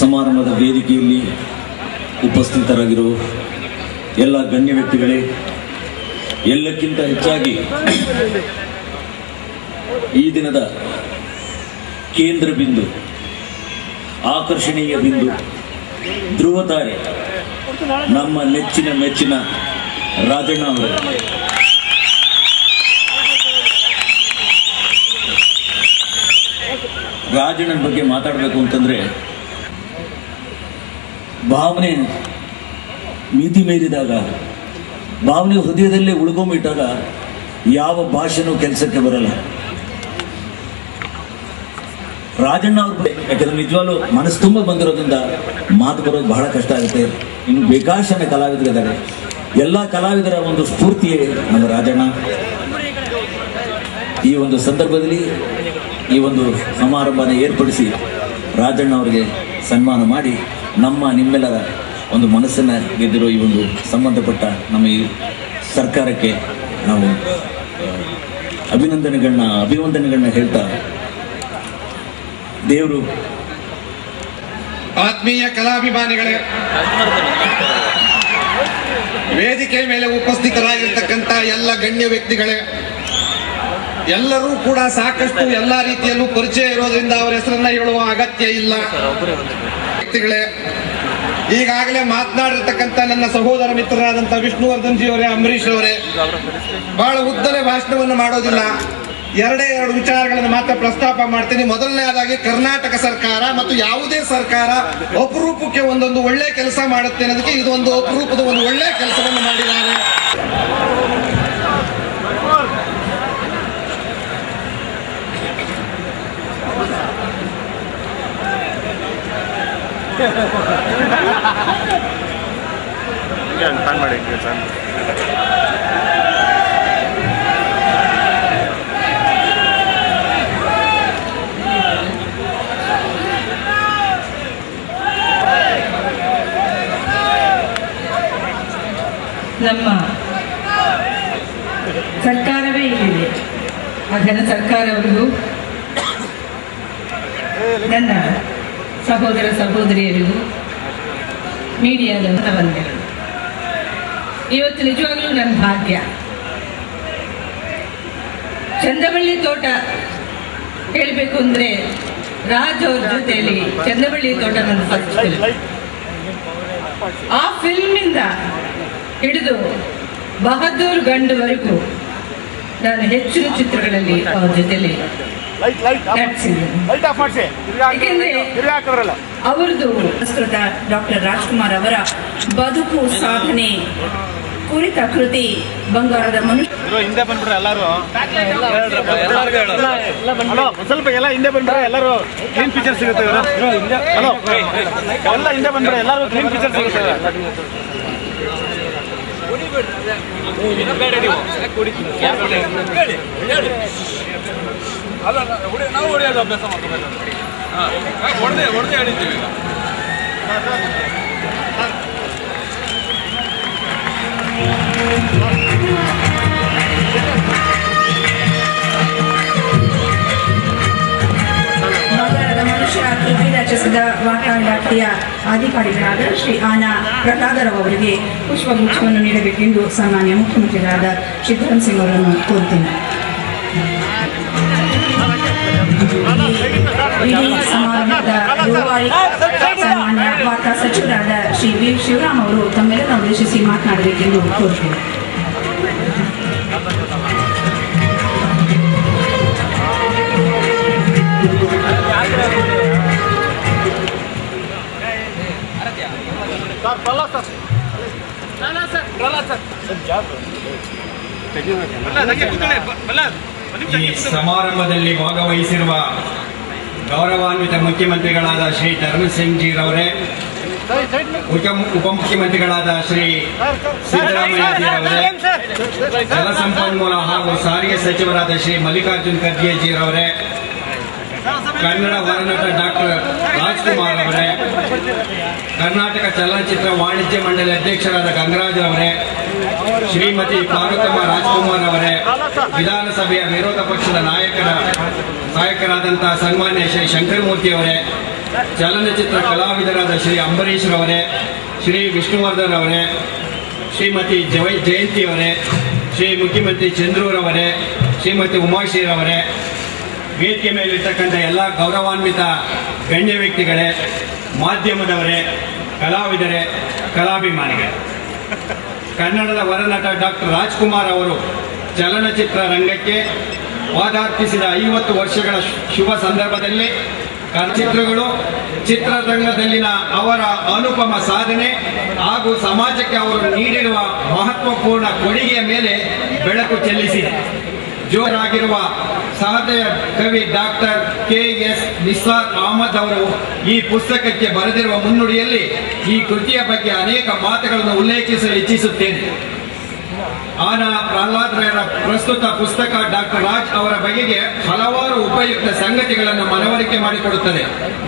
ಸಮಾರಂಭದ ವೇದಿಕೆಯಲ್ಲಿ ಉಪಸ್ಥಿತರಾಗಿರುವ ಎಲ್ಲ ಗಣ್ಯ ವ್ಯಕ್ತಿಗಳೇ, ಎಲ್ಲಕ್ಕಿಂತ ಹೆಚ್ಚಾಗಿ ಈ ದಿನದ ಕೇಂದ್ರ ಬಿಂದು, ಆಕರ್ಷಣೀಯ ಬಿಂದು, ಧ್ರುವತಾರೆ, ನಮ್ಮ ನೆಚ್ಚಿನ ಮೆಚ್ಚಿನ ರಾಜಣ್ಣ ಅವರು. ರಾಜಣ್ಣನ ಬಗ್ಗೆ ಮಾತಾಡಬೇಕು ಅಂತಂದ್ರೆ ಭಾವನೆ ಮಿತಿ ಮೀರಿದಾಗ, ಭಾವನೆ ಹೃದಯದಲ್ಲೇ ಉಳ್ಕೊಂಬಿಟ್ಟಾಗ ಯಾವ ಭಾಷೆನೂ ಕೆಲಸಕ್ಕೆ ಬರಲ್ಲ. ರಾಜಣ್ಣ ಅವ್ರ ಬಗ್ಗೆ ಯಾಕಂದ್ರೆ ನಿಜವಾಗ್ಲೂ ಮನಸ್ಸು ತುಂಬ ಬಂದಿರೋದ್ರಿಂದ ಮಾತು ಬರೋದು ಬಹಳ ಕಷ್ಟ ಆಗುತ್ತೆ. ಇನ್ನು ಬೇಕಾದಷ್ಟು ಜನ ಕಲಾವಿದರಿದ್ದಾರೆ. ಎಲ್ಲ ಕಲಾವಿದರ ಒಂದು ಸ್ಫೂರ್ತಿಯೇ ನಮ್ಮ ರಾಜಣ್ಣ. ಈ ಒಂದು ಸಂದರ್ಭದಲ್ಲಿ ಈ ಒಂದು ಸಮಾರಂಭನ ಏರ್ಪಡಿಸಿ ರಾಜಣ್ಣ ಅವರಿಗೆ ಸನ್ಮಾನ ಮಾಡಿ ನಿಮ್ಮೆಲ್ಲರ ಒಂದು ಮನಸ್ಸನ್ನು ಗೆದ್ದಿರೋ ಈ ಒಂದು ಸಂಬಂಧಪಟ್ಟ ನಮ್ಮ ಈ ಸರ್ಕಾರಕ್ಕೆ ನಾವು ಅಭಿವಂದನೆಗಳನ್ನ ಹೇಳ್ತಾ, ದೇವರು ಆತ್ಮೀಯ ಕಲಾಭಿಮಾನಿಗಳೇ, ವೇದಿಕೆ ಮೇಲೆ ಉಪಸ್ಥಿತರಾಗಿರ್ತಕ್ಕಂಥ ಎಲ್ಲ ಗಣ್ಯ ವ್ಯಕ್ತಿಗಳೇ, ಎಲ್ಲರೂ ಕೂಡ ಸಾಕಷ್ಟು ಎಲ್ಲ ರೀತಿಯಲ್ಲೂ ಪರಿಚಯ ಇರೋದ್ರಿಂದ ಅವರ ಹೆಸರನ್ನ ಹೇಳುವ ಅಗತ್ಯ ಇಲ್ಲ. ವ್ಯಕ್ತಿಗಳೇ, ಈಗಾಗಲೇ ಮಾತನಾಡಿರ್ತಕ್ಕಂಥ ನನ್ನ ಸಹೋದರ ಮಿತ್ರರಾದಂಥ ವಿಷ್ಣುವರ್ಧನ್ ಜಿ ಅವರೇ, ಅಂಬರೀಶ್ ಅವರೇ, ಬಹಳ ಉದ್ದನೆ ಭಾಷಣವನ್ನು ಮಾಡೋದಿಲ್ಲ. ಎರಡೇ ಎರಡು ವಿಚಾರಗಳನ್ನು ಮಾತ್ರ ಪ್ರಸ್ತಾಪ ಮಾಡ್ತೀನಿ. ಮೊದಲನೇದಾಗಿ, ಕರ್ನಾಟಕ ಸರ್ಕಾರ ಮತ್ತು ಯಾವುದೇ ಸರ್ಕಾರ ಅಪರೂಪಕ್ಕೆ ಒಂದೊಂದು ಒಳ್ಳೆ ಕೆಲಸ ಮಾಡುತ್ತೆ ಅನ್ನೋದಕ್ಕೆ ಇದು ಒಂದು ಅಪರೂಪದ ಒಂದು ಒಳ್ಳೆ ಕೆಲಸವನ್ನು ಮಾಡಿದ್ದಾರೆ. ನಮ್ಮ ಸರ್ಕಾರವೇ ಇಲ್ಲಿದೆ. ಆ ಜನ ಸರ್ಕಾರವರಿಗೂ, ನನ್ನ ಸಹೋದರ ಸಹೋದರಿಯರಿಗೂ, ಮೀಡಿಯಾದ ವಂದನೆಗಳು. ಇವತ್ತು ನಿಜವಾಗ್ಲೂ ನನ್ನ ಭಾಗ್ಯ. ಚಂದವಳ್ಳಿ ತೋಟ ಹೇಳಬೇಕು ಅಂದರೆ ರಾಜ್ ಅವ್ರ ಜೊತೆಯಲ್ಲಿ ಚಂದವಳ್ಳಿ ತೋಟ ನನ್ನ ಫಸ್ಟ್ ಫಿಲ್ಮ್. ಆ ಫಿಲ್ಮಿಂದ ಹಿಡಿದು ಬಹದ್ದೂರ್ ಗಂಡುವರೆಗೂ ನಾನು ಹೆಚ್ಚಿನ ಚಿತ್ರಗಳಲ್ಲಿ ಅವ್ರ ಜೊತೆಲಿ ಅವರದು ಸಂಸ್ಕೃತ ಡಾಕ್ಟರ್ ರಾಜ್ಕುಮಾರ್ ಅವರ ಬದುಕು ಸಾಧನೆ ಕುರಿತ ಕೃತಿ ಬಂಗಾರದ ಮನುಷ್ಯ. ಹಿಂದೆ ಬಂದ್ಬಿಡ್ರೆ ಎಲ್ಲರೂ, ಸ್ವಲ್ಪ ಎಲ್ಲ ಹಿಂದೆ ಬಂದ್ಬಿಡ್ರೆ ಎಲ್ಲರೂ ಕ್ಲೀನ್ ಪಿಕ್ಚರ್ ಸಿಗುತ್ತೆ. ಎಲ್ಲ ಹಿಂದೆ ಬಂದ್ಬಿಡ್ರೆ ಎಲ್ಲರೂ ಕ್ಲೀನ್ ಪಿಕ್ಚರ್ ಸಿಗುತ್ತೆ. ನಾವು ಹೊಡೆಯೋದು ಅಭ್ಯಾಸ ಮಾಡ್ಕೋಬೇಕು. ಹೊಡೆದೇ ಹೇಳಿದ್ದೀವಿ. ಬಂಗಾರದ ಮನುಷ್ಯ ಕೃತಿ ರಚಿಸಿದ ವಾರ್ತಾ ಇಲಾಖೆಯ ಅಧಿಕಾರಿಗಳಾದ ಶ್ರೀ ಆನಾ ಪ್ರಹ್ಲಾದರಾವ್ ಅವರಿಗೆ ಪುಷ್ಪಗುಚ್ಛವನ್ನು ನೀಡಬೇಕೆಂದು ಸಾಮಾನ್ಯ ಮುಖ್ಯಮಂತ್ರಿಗಳಾದ ಸಿದ್ದರಾಮ್ ಸಿಂಗ್ ಅವರನ್ನು ಕೋರುತ್ತೇನೆ. ಇಡೀ ಸಮಾರಂಭದ ರೂವಾರಿ ಸಾಮಾನ್ಯ ವಾರ್ತಾ ಸಚಿವರಾದ ಶ್ರೀ ವಿ ಶಿವರಾಮ್ ಅವರು ತಮ್ಮೆಲ್ಲರನ್ನು ಉದ್ದೇಶಿಸಿ ಮಾತನಾಡಬೇಕೆಂದು ಕೋರುತ್ತೇನೆ. ಈ ಸಮಾರಂಭದಲ್ಲಿ ಭಾಗವಹಿಸಿರುವ ಗೌರವಾನ್ವಿತ ಮುಖ್ಯಮಂತ್ರಿಗಳಾದ ಶ್ರೀ ಧರ್ಮಸಿಂಗ್ ಜಿ ರವರೇ, ಉಪಮುಖ್ಯಮಂತ್ರಿಗಳಾದ ಶ್ರೀ ಸಿದ್ದರಾಮಯ್ಯಜಿಯವರೇ, ಜಲಸಂಪನ್ಮೂಲ ಹಾಗೂ ಸಾರಿಗೆ ಸಚಿವರಾದ ಶ್ರೀ ಮಲ್ಲಿಕಾರ್ಜುನ್ ಖರ್ಗೆಜಿಯವರೇ, ಕನ್ನಡ ವರನಟ ಡಾಕ್ಟರ್ ರಾಜ್ಕುಮಾರ್ ಅವರೇ, ಕರ್ನಾಟಕ ಚಲನಚಿತ್ರ ವಾಣಿಜ್ಯ ಮಂಡಳಿ ಅಧ್ಯಕ್ಷರಾದ ಗಂಗರಾಜ್ ಅವರೇ, ಶ್ರೀಮತಿ ಪಾರ್ವತಮ್ಮ ರಾಜ್ಕುಮಾರ್ ಅವರೇ, ವಿಧಾನಸಭೆಯ ವಿರೋಧ ಪಕ್ಷದ ನಾಯಕರಾದಂತಹ ಸನ್ಮಾನ್ಯ ಶ್ರೀ ಶಂಕರಮೂರ್ತಿ ಅವರೇ, ಚಲನಚಿತ್ರ ಕಲಾವಿದರಾದ ಶ್ರೀ ಅಂಬರೀಶ್ ರವರೇ, ಶ್ರೀ ವಿಷ್ಣುವರ್ಧನ್ ಅವರೇ, ಶ್ರೀಮತಿ ಜಯಂತಿ ಅವರೇ, ಶ್ರೀ ಮುಖ್ಯಮಂತ್ರಿ ಚಂದ್ರೂರವರೇ, ಶ್ರೀಮತಿ ಉಮಾಶ್ರೀರವರೇ, ವೇದಿಕೆ ಮೇಲಿರ್ತಕ್ಕಂಥ ಎಲ್ಲ ಗೌರವಾನ್ವಿತ ಗಣ್ಯ ವ್ಯಕ್ತಿಗಳೇ, ಮಾಧ್ಯಮದವರೇ, ಕಲಾವಿದರೇ, ಕಲಾಭಿಮಾನಿಗಳೇ, ಕನ್ನಡದ ವರನಟ ಡಾಕ್ಟರ್ ರಾಜ್ಕುಮಾರ್ ಅವರು ಚಲನಚಿತ್ರ ರಂಗಕ್ಕೆ ಪಾದಾರ್ಪಿಸಿದ 50 ವರ್ಷಗಳ ಶುಭ ಸಂದರ್ಭದಲ್ಲಿ ಚಿತ್ರಗಳು, ಚಿತ್ರರಂಗದಲ್ಲಿನ ಅವರ ಅನುಪಮ ಸಾಧನೆ ಹಾಗೂ ಸಮಾಜಕ್ಕೆ ಅವರು ನೀಡಿರುವ ಮಹತ್ವಪೂರ್ಣ ಕೊಡುಗೆಯ ಮೇಲೆ ಬೆಳಕು ಚೆಲ್ಲಿಸಿದೆ. ಜೋರಾಗಿರುವ ಸಹೃದಯ ಕವಿ ಡಾಕ್ಟರ್ KS ನಿಸಾರ್ ಅಹಮದ್ ಅವರು ಈ ಪುಸ್ತಕಕ್ಕೆ ಬರೆದಿರುವ ಮುನ್ನುಡಿಯಲ್ಲಿ ಈ ಕೃತಿಯ ಬಗ್ಗೆ ಅನೇಕ ಮಾತುಗಳನ್ನು ಉಲ್ಲೇಖಿಸಲು ಇಚ್ಛಿಸುತ್ತೇನೆ. ಆನ ಪ್ರಹ್ಲಾದ್ ರವರ ಪ್ರಸ್ತುತ ಪುಸ್ತಕ ಡಾಕ್ಟರ್ ರಾಜ್ ಅವರ ಬಗೆಗೆ ಹಲವಾರು ಉಪಯುಕ್ತ ಸಂಗತಿಗಳನ್ನು ಮನವರಿಕೆ ಮಾಡಿಕೊಡುತ್ತದೆ.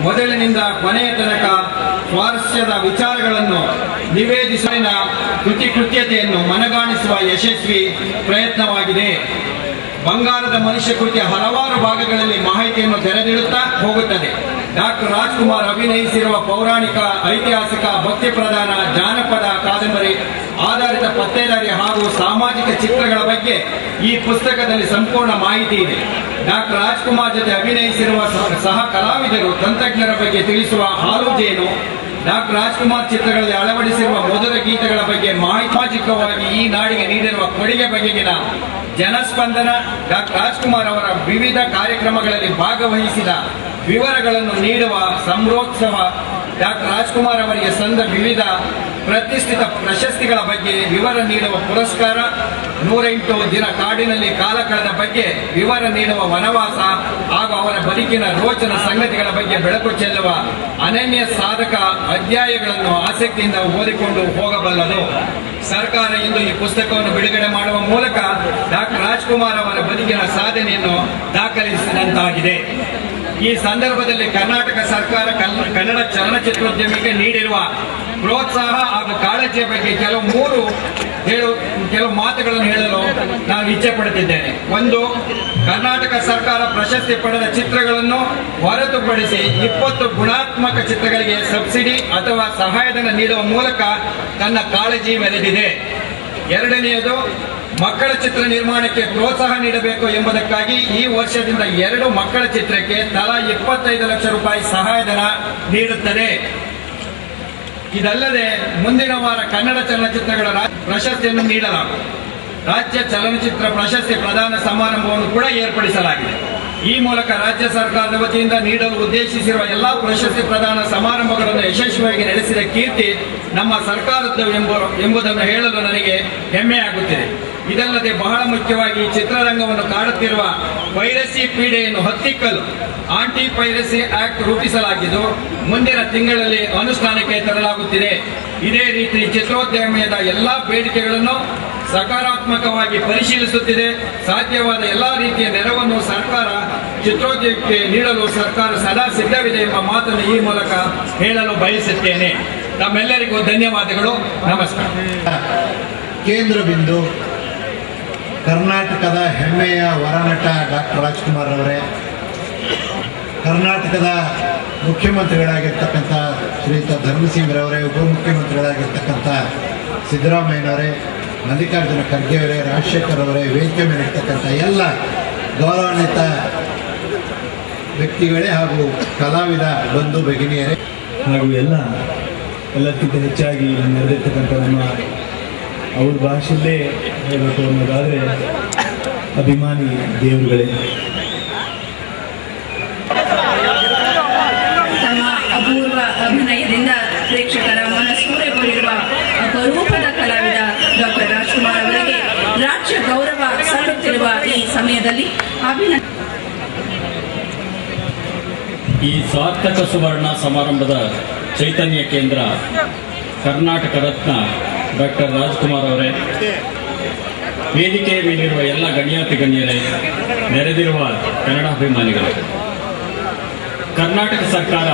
ಮೊದಲಿನಿಂದ ಕೊನೆಯ ತನಕ ಸ್ವಾರಸ್ಯದ ವಿಚಾರಗಳನ್ನು ನಿವೇದಿಸಿನ ಕೃತ್ಯತೆಯನ್ನು ಮನಗಾಣಿಸುವ ಯಶಸ್ವಿ ಪ್ರಯತ್ನವಾಗಿದೆ. ಬಂಗಾರದ ಮನುಷ್ಯ ಕೃತಿಯ ಹಲವಾರು ಭಾಗಗಳಲ್ಲಿ ಮಾಹಿತಿಯನ್ನು ತೆರೆದಿಡುತ್ತಾ ಹೋಗುತ್ತದೆ. ಡಾಕ್ಟರ್ ರಾಜ್ಕುಮಾರ್ ಅಭಿನಯಿಸಿರುವ ಪೌರಾಣಿಕ, ಐತಿಹಾಸಿಕ, ಭಕ್ತಿ ಪ್ರಧಾನ, ಜಾನಪದ ಕಾದಂಬರಿ ಆಧಾರಿತ ಪತ್ತೇದಾರಿ ಹಾಗೂ ಸಾಮಾಜಿಕ ಚಿತ್ರಗಳ ಬಗ್ಗೆ ಈ ಪುಸ್ತಕದಲ್ಲಿ ಸಂಪೂರ್ಣ ಮಾಹಿತಿ ಇದೆ. ಡಾಕ್ಟರ್ ರಾಜ್ಕುಮಾರ್ ಜೊತೆ ಅಭಿನಯಿಸಿರುವ ಸಹ ಕಲಾವಿದರು, ತಂತ್ರಜ್ಞರ ಬಗ್ಗೆ ತಿಳಿಸುವ ಹಾಲು ಜೇನು, ಡಾಕ್ಟರ್ ರಾಜ್ಕುಮಾರ್ ಚಿತ್ರಗಳಲ್ಲಿ ಅಳವಡಿಸಿರುವ ಮಧುರ ಗೀತೆಗಳ ಬಗ್ಗೆ ಸಾಮಾಜಿಕವಾಗಿ ಈ ನಾಡಿಗೆ ನೀಡಿರುವ ಕೊಡುಗೆ ಬಗೆಗಿನ ಜನಸ್ಪಂದನ, ಡಾಕ್ಟರ್ ರಾಜ್ಕುಮಾರ್ ಅವರ ವಿವಿಧ ಕಾರ್ಯಕ್ರಮಗಳಲ್ಲಿ ಭಾಗವಹಿಸಿದ ವಿವರಗಳನ್ನು ನೀಡುವ ಸಂಭ್ರೋತ್ಸವ, ಡಾಕ್ಟರ್ ರಾಜ್ಕುಮಾರ್ ಅವರಿಗೆ ಸಂದ ವಿವಿಧ ಪ್ರತಿಷ್ಠಿತ ಪ್ರಶಸ್ತಿಗಳ ಬಗ್ಗೆ ವಿವರ ನೀಡುವ ಪುರಸ್ಕಾರ, 108 ದಿನ ಕಾಡಿನಲ್ಲಿ ಕಾಲ ಕಳೆದ ಬಗ್ಗೆ ವಿವರ ನೀಡುವ ವನವಾಸ ಹಾಗೂ ಅವರ ಬದುಕಿನ ರೋಚನ ಸಂಗತಿಗಳ ಬಗ್ಗೆ ಬೆಳಕು ಚೆಲ್ಲುವ ಅನನ್ಯ ಸಾಧಕ ಅಧ್ಯಾಯಗಳನ್ನು ಆಸಕ್ತಿಯಿಂದ ಓದಿಕೊಂಡು ಹೋಗಬಲ್ಲದು. ಸರ್ಕಾರ ಇಂದು ಈ ಪುಸ್ತಕವನ್ನು ಬಿಡುಗಡೆ ಮಾಡುವ ಮೂಲಕ ಡಾಕ್ಟರ್ ರಾಜ್ಕುಮಾರ್ ಅವರ ಬದುಕಿನ ಸಾಧನೆಯನ್ನು ದಾಖಲಿಸಿದಂತಾಗಿದೆ. ಈ ಸಂದರ್ಭದಲ್ಲಿ ಕರ್ನಾಟಕ ಸರ್ಕಾರ ಕನ್ನಡ ಚಲನಚಿತ್ರೋದ್ಯಮಕ್ಕೆ ನೀಡಿರುವ ಪ್ರೋತ್ಸಾಹ ಹಾಗೂ ಕಾಳಜಿಯ ಬಗ್ಗೆ ಕೆಲವು ಮಾತುಗಳನ್ನು ಹೇಳಲು ನಾನು ಇಚ್ಛೆ ಪಡುತ್ತಿದ್ದೇನೆ. ಒಂದು, ಕರ್ನಾಟಕ ಸರ್ಕಾರ ಪ್ರಶಸ್ತಿ ಪಡೆದ ಚಿತ್ರಗಳನ್ನು ಹೊರತುಪಡಿಸಿ 20 ಗುಣಾತ್ಮಕ ಚಿತ್ರಗಳಿಗೆ ಸಬ್ಸಿಡಿ ಅಥವಾ ಸಹಾಯಧನ ನೀಡುವ ಮೂಲಕ ತನ್ನ ಕಾಳಜಿ ಮೆರೆದಿದೆ. ಎರಡನೆಯದು, ಮಕ್ಕಳ ಚಿತ್ರ ನಿರ್ಮಾಣಕ್ಕೆ ಪ್ರೋತ್ಸಾಹ ನೀಡಬೇಕು ಎಂಬುದಕ್ಕಾಗಿ ಈ ವರ್ಷದಿಂದ 2 ಮಕ್ಕಳ ಚಿತ್ರಕ್ಕೆ ತಲಾ 25 ಲಕ್ಷ ರೂಪಾಯಿ ಸಹಾಯಧನ ನೀಡುತ್ತದೆ. ಇದಲ್ಲದೆ ಮುಂದಿನ ವಾರ ಕನ್ನಡ ಚಲನಚಿತ್ರಗಳ ಪ್ರಶಸ್ತಿಯನ್ನು ನೀಡಲಾಗುತ್ತದೆ. ರಾಜ್ಯ ಚಲನಚಿತ್ರ ಪ್ರಶಸ್ತಿ ಪ್ರದಾನ ಸಮಾರಂಭವನ್ನು ಕೂಡ ಏರ್ಪಡಿಸಲಾಗಿದೆ. ಈ ಮೂಲಕ ರಾಜ್ಯ ಸರ್ಕಾರದ ವತಿಯಿಂದ ನೀಡಲು ಉದ್ದೇಶಿಸಿರುವ ಎಲ್ಲಾ ಪ್ರಶಸ್ತಿ ಪ್ರದಾನ ಸಮಾರಂಭಗಳನ್ನು ಯಶಸ್ವಿಯಾಗಿ ನಡೆಸಿದ ಕೀರ್ತಿ ನಮ್ಮ ಸರ್ಕಾರದ್ದು ಎಂಬುದನ್ನು ಹೇಳಲು ನನಗೆ ಹೆಮ್ಮೆಯಾಗುತ್ತಿದೆ. ಇದಲ್ಲದೆ ಬಹಳ ಮುಖ್ಯವಾಗಿ ಚಿತ್ರರಂಗವನ್ನು ಕಾಡುತ್ತಿರುವ ಪೈರಸಿ ಪೀಡೆಯನ್ನು ಹತ್ತಿಕ್ಕಲು ಆಂಟಿ ಪೈರಸಿ ಆಕ್ಟ್ ರೂಪಿಸಲಾಗಿದ್ದು ಮುಂದಿನ ತಿಂಗಳಲ್ಲಿ ಅನುಷ್ಠಾನಕ್ಕೆ ತರಲಾಗುತ್ತಿದೆ. ಇದೇ ರೀತಿ ಚಿತ್ರೋದ್ಯಮದ ಎಲ್ಲಾ ಬೇಡಿಕೆಗಳನ್ನು ಸಕಾರಾತ್ಮಕವಾಗಿ ಪರಿಶೀಲಿಸುತ್ತಿದೆ. ಸಾಧ್ಯವಾದ ಎಲ್ಲಾ ರೀತಿಯ ನೆರವನ್ನು ಸರ್ಕಾರ ಚಿತ್ರೋದ್ಯಮಕ್ಕೆ ನೀಡಲು ಸರ್ಕಾರ ಸದಾ ಸಿದ್ಧವಿದೆ ಎಂಬ ಮಾತನ್ನು ಈ ಮೂಲಕ ಹೇಳಲು ಬಯಸುತ್ತೇನೆ. ತಮ್ಮೆಲ್ಲರಿಗೂ ಧನ್ಯವಾದಗಳು. ನಮಸ್ಕಾರ. ಕೇಂದ್ರ ಬಿಂದು ಕರ್ನಾಟಕದ ಹೆಮ್ಮೆಯ ವರನಟ ಡಾಕ್ಟರ್ ರಾಜ್ಕುಮಾರ್ ಅವರೇ, ಕರ್ನಾಟಕದ ಮುಖ್ಯಮಂತ್ರಿಗಳಾಗಿರ್ತಕ್ಕಂಥ ಶ್ರೀಯುತ ಧರ್ಮಸಿಂಗ್ರವರೇ, ಉಪಮುಖ್ಯಮಂತ್ರಿಗಳಾಗಿರ್ತಕ್ಕಂಥ ಸಿದ್ದರಾಮಯ್ಯನವರೇ, ಮಲ್ಲಿಕಾರ್ಜುನ ಖರ್ಗೆ ಅವರೇ, ರಾಜಶೇಖರ್ ಅವರೇ, ವೇದಿಕೆ ಮೇಲಿರ್ತಕ್ಕಂಥ ಎಲ್ಲ ಗೌರವಾನ್ವಿತ ವ್ಯಕ್ತಿಗಳೇ ಹಾಗೂ ಕಲಾವಿದ ಬಂಧು ಭಗಿನಿಯರೇ ಹಾಗೂ ಎಲ್ಲಕ್ಕಿಂತ ಹೆಚ್ಚಾಗಿ ನಡೆದಿರ್ತಕ್ಕಂಥ ನಮ್ಮ ಅವ್ರ ಭಾಷೆಯಲ್ಲೇ ಹೇಳಬೇಕು ಅನ್ನೋದಾದರೆ ಅಭಿಮಾನಿ ದೇವರುಗಳೇ, ತಮ್ಮ ಅಪೂರ್ವ ಅಭಿನಯದಿಂದ ಪ್ರೇಕ್ಷಕರ ಮನಸೂರೆಗೊಂಡಿರುವ ಅಪರೂಪದ ಕಲಾವಿದ ಡಾಕ್ಟರ್ ರಾಜ್ಕುಮಾರ್ ಅವರಿಗೆ ರಾಜ್ಯ ಗೌರವ ಸಲ್ಲುತ್ತಿರುವ ಈ ಸಮಯದಲ್ಲಿ ಈ ಸಾರ್ಥಕ ಸುವರ್ಣ ಸಮಾರಂಭದ ಚೈತನ್ಯ ಕೇಂದ್ರ ಕರ್ನಾಟಕ ರತ್ನ ಡಾಕ್ಟರ್ ರಾಜ್ಕುಮಾರ್ ಅವರೇ, ವೇದಿಕೆಯ ಮೇಲಿರುವ ಎಲ್ಲ ಗಣ್ಯಾತಿ ಗಣ್ಯರೇ, ನೆರೆದಿರುವ ಕನ್ನಡಾಭಿಮಾನಿಗಳು, ಕರ್ನಾಟಕ ಸರ್ಕಾರ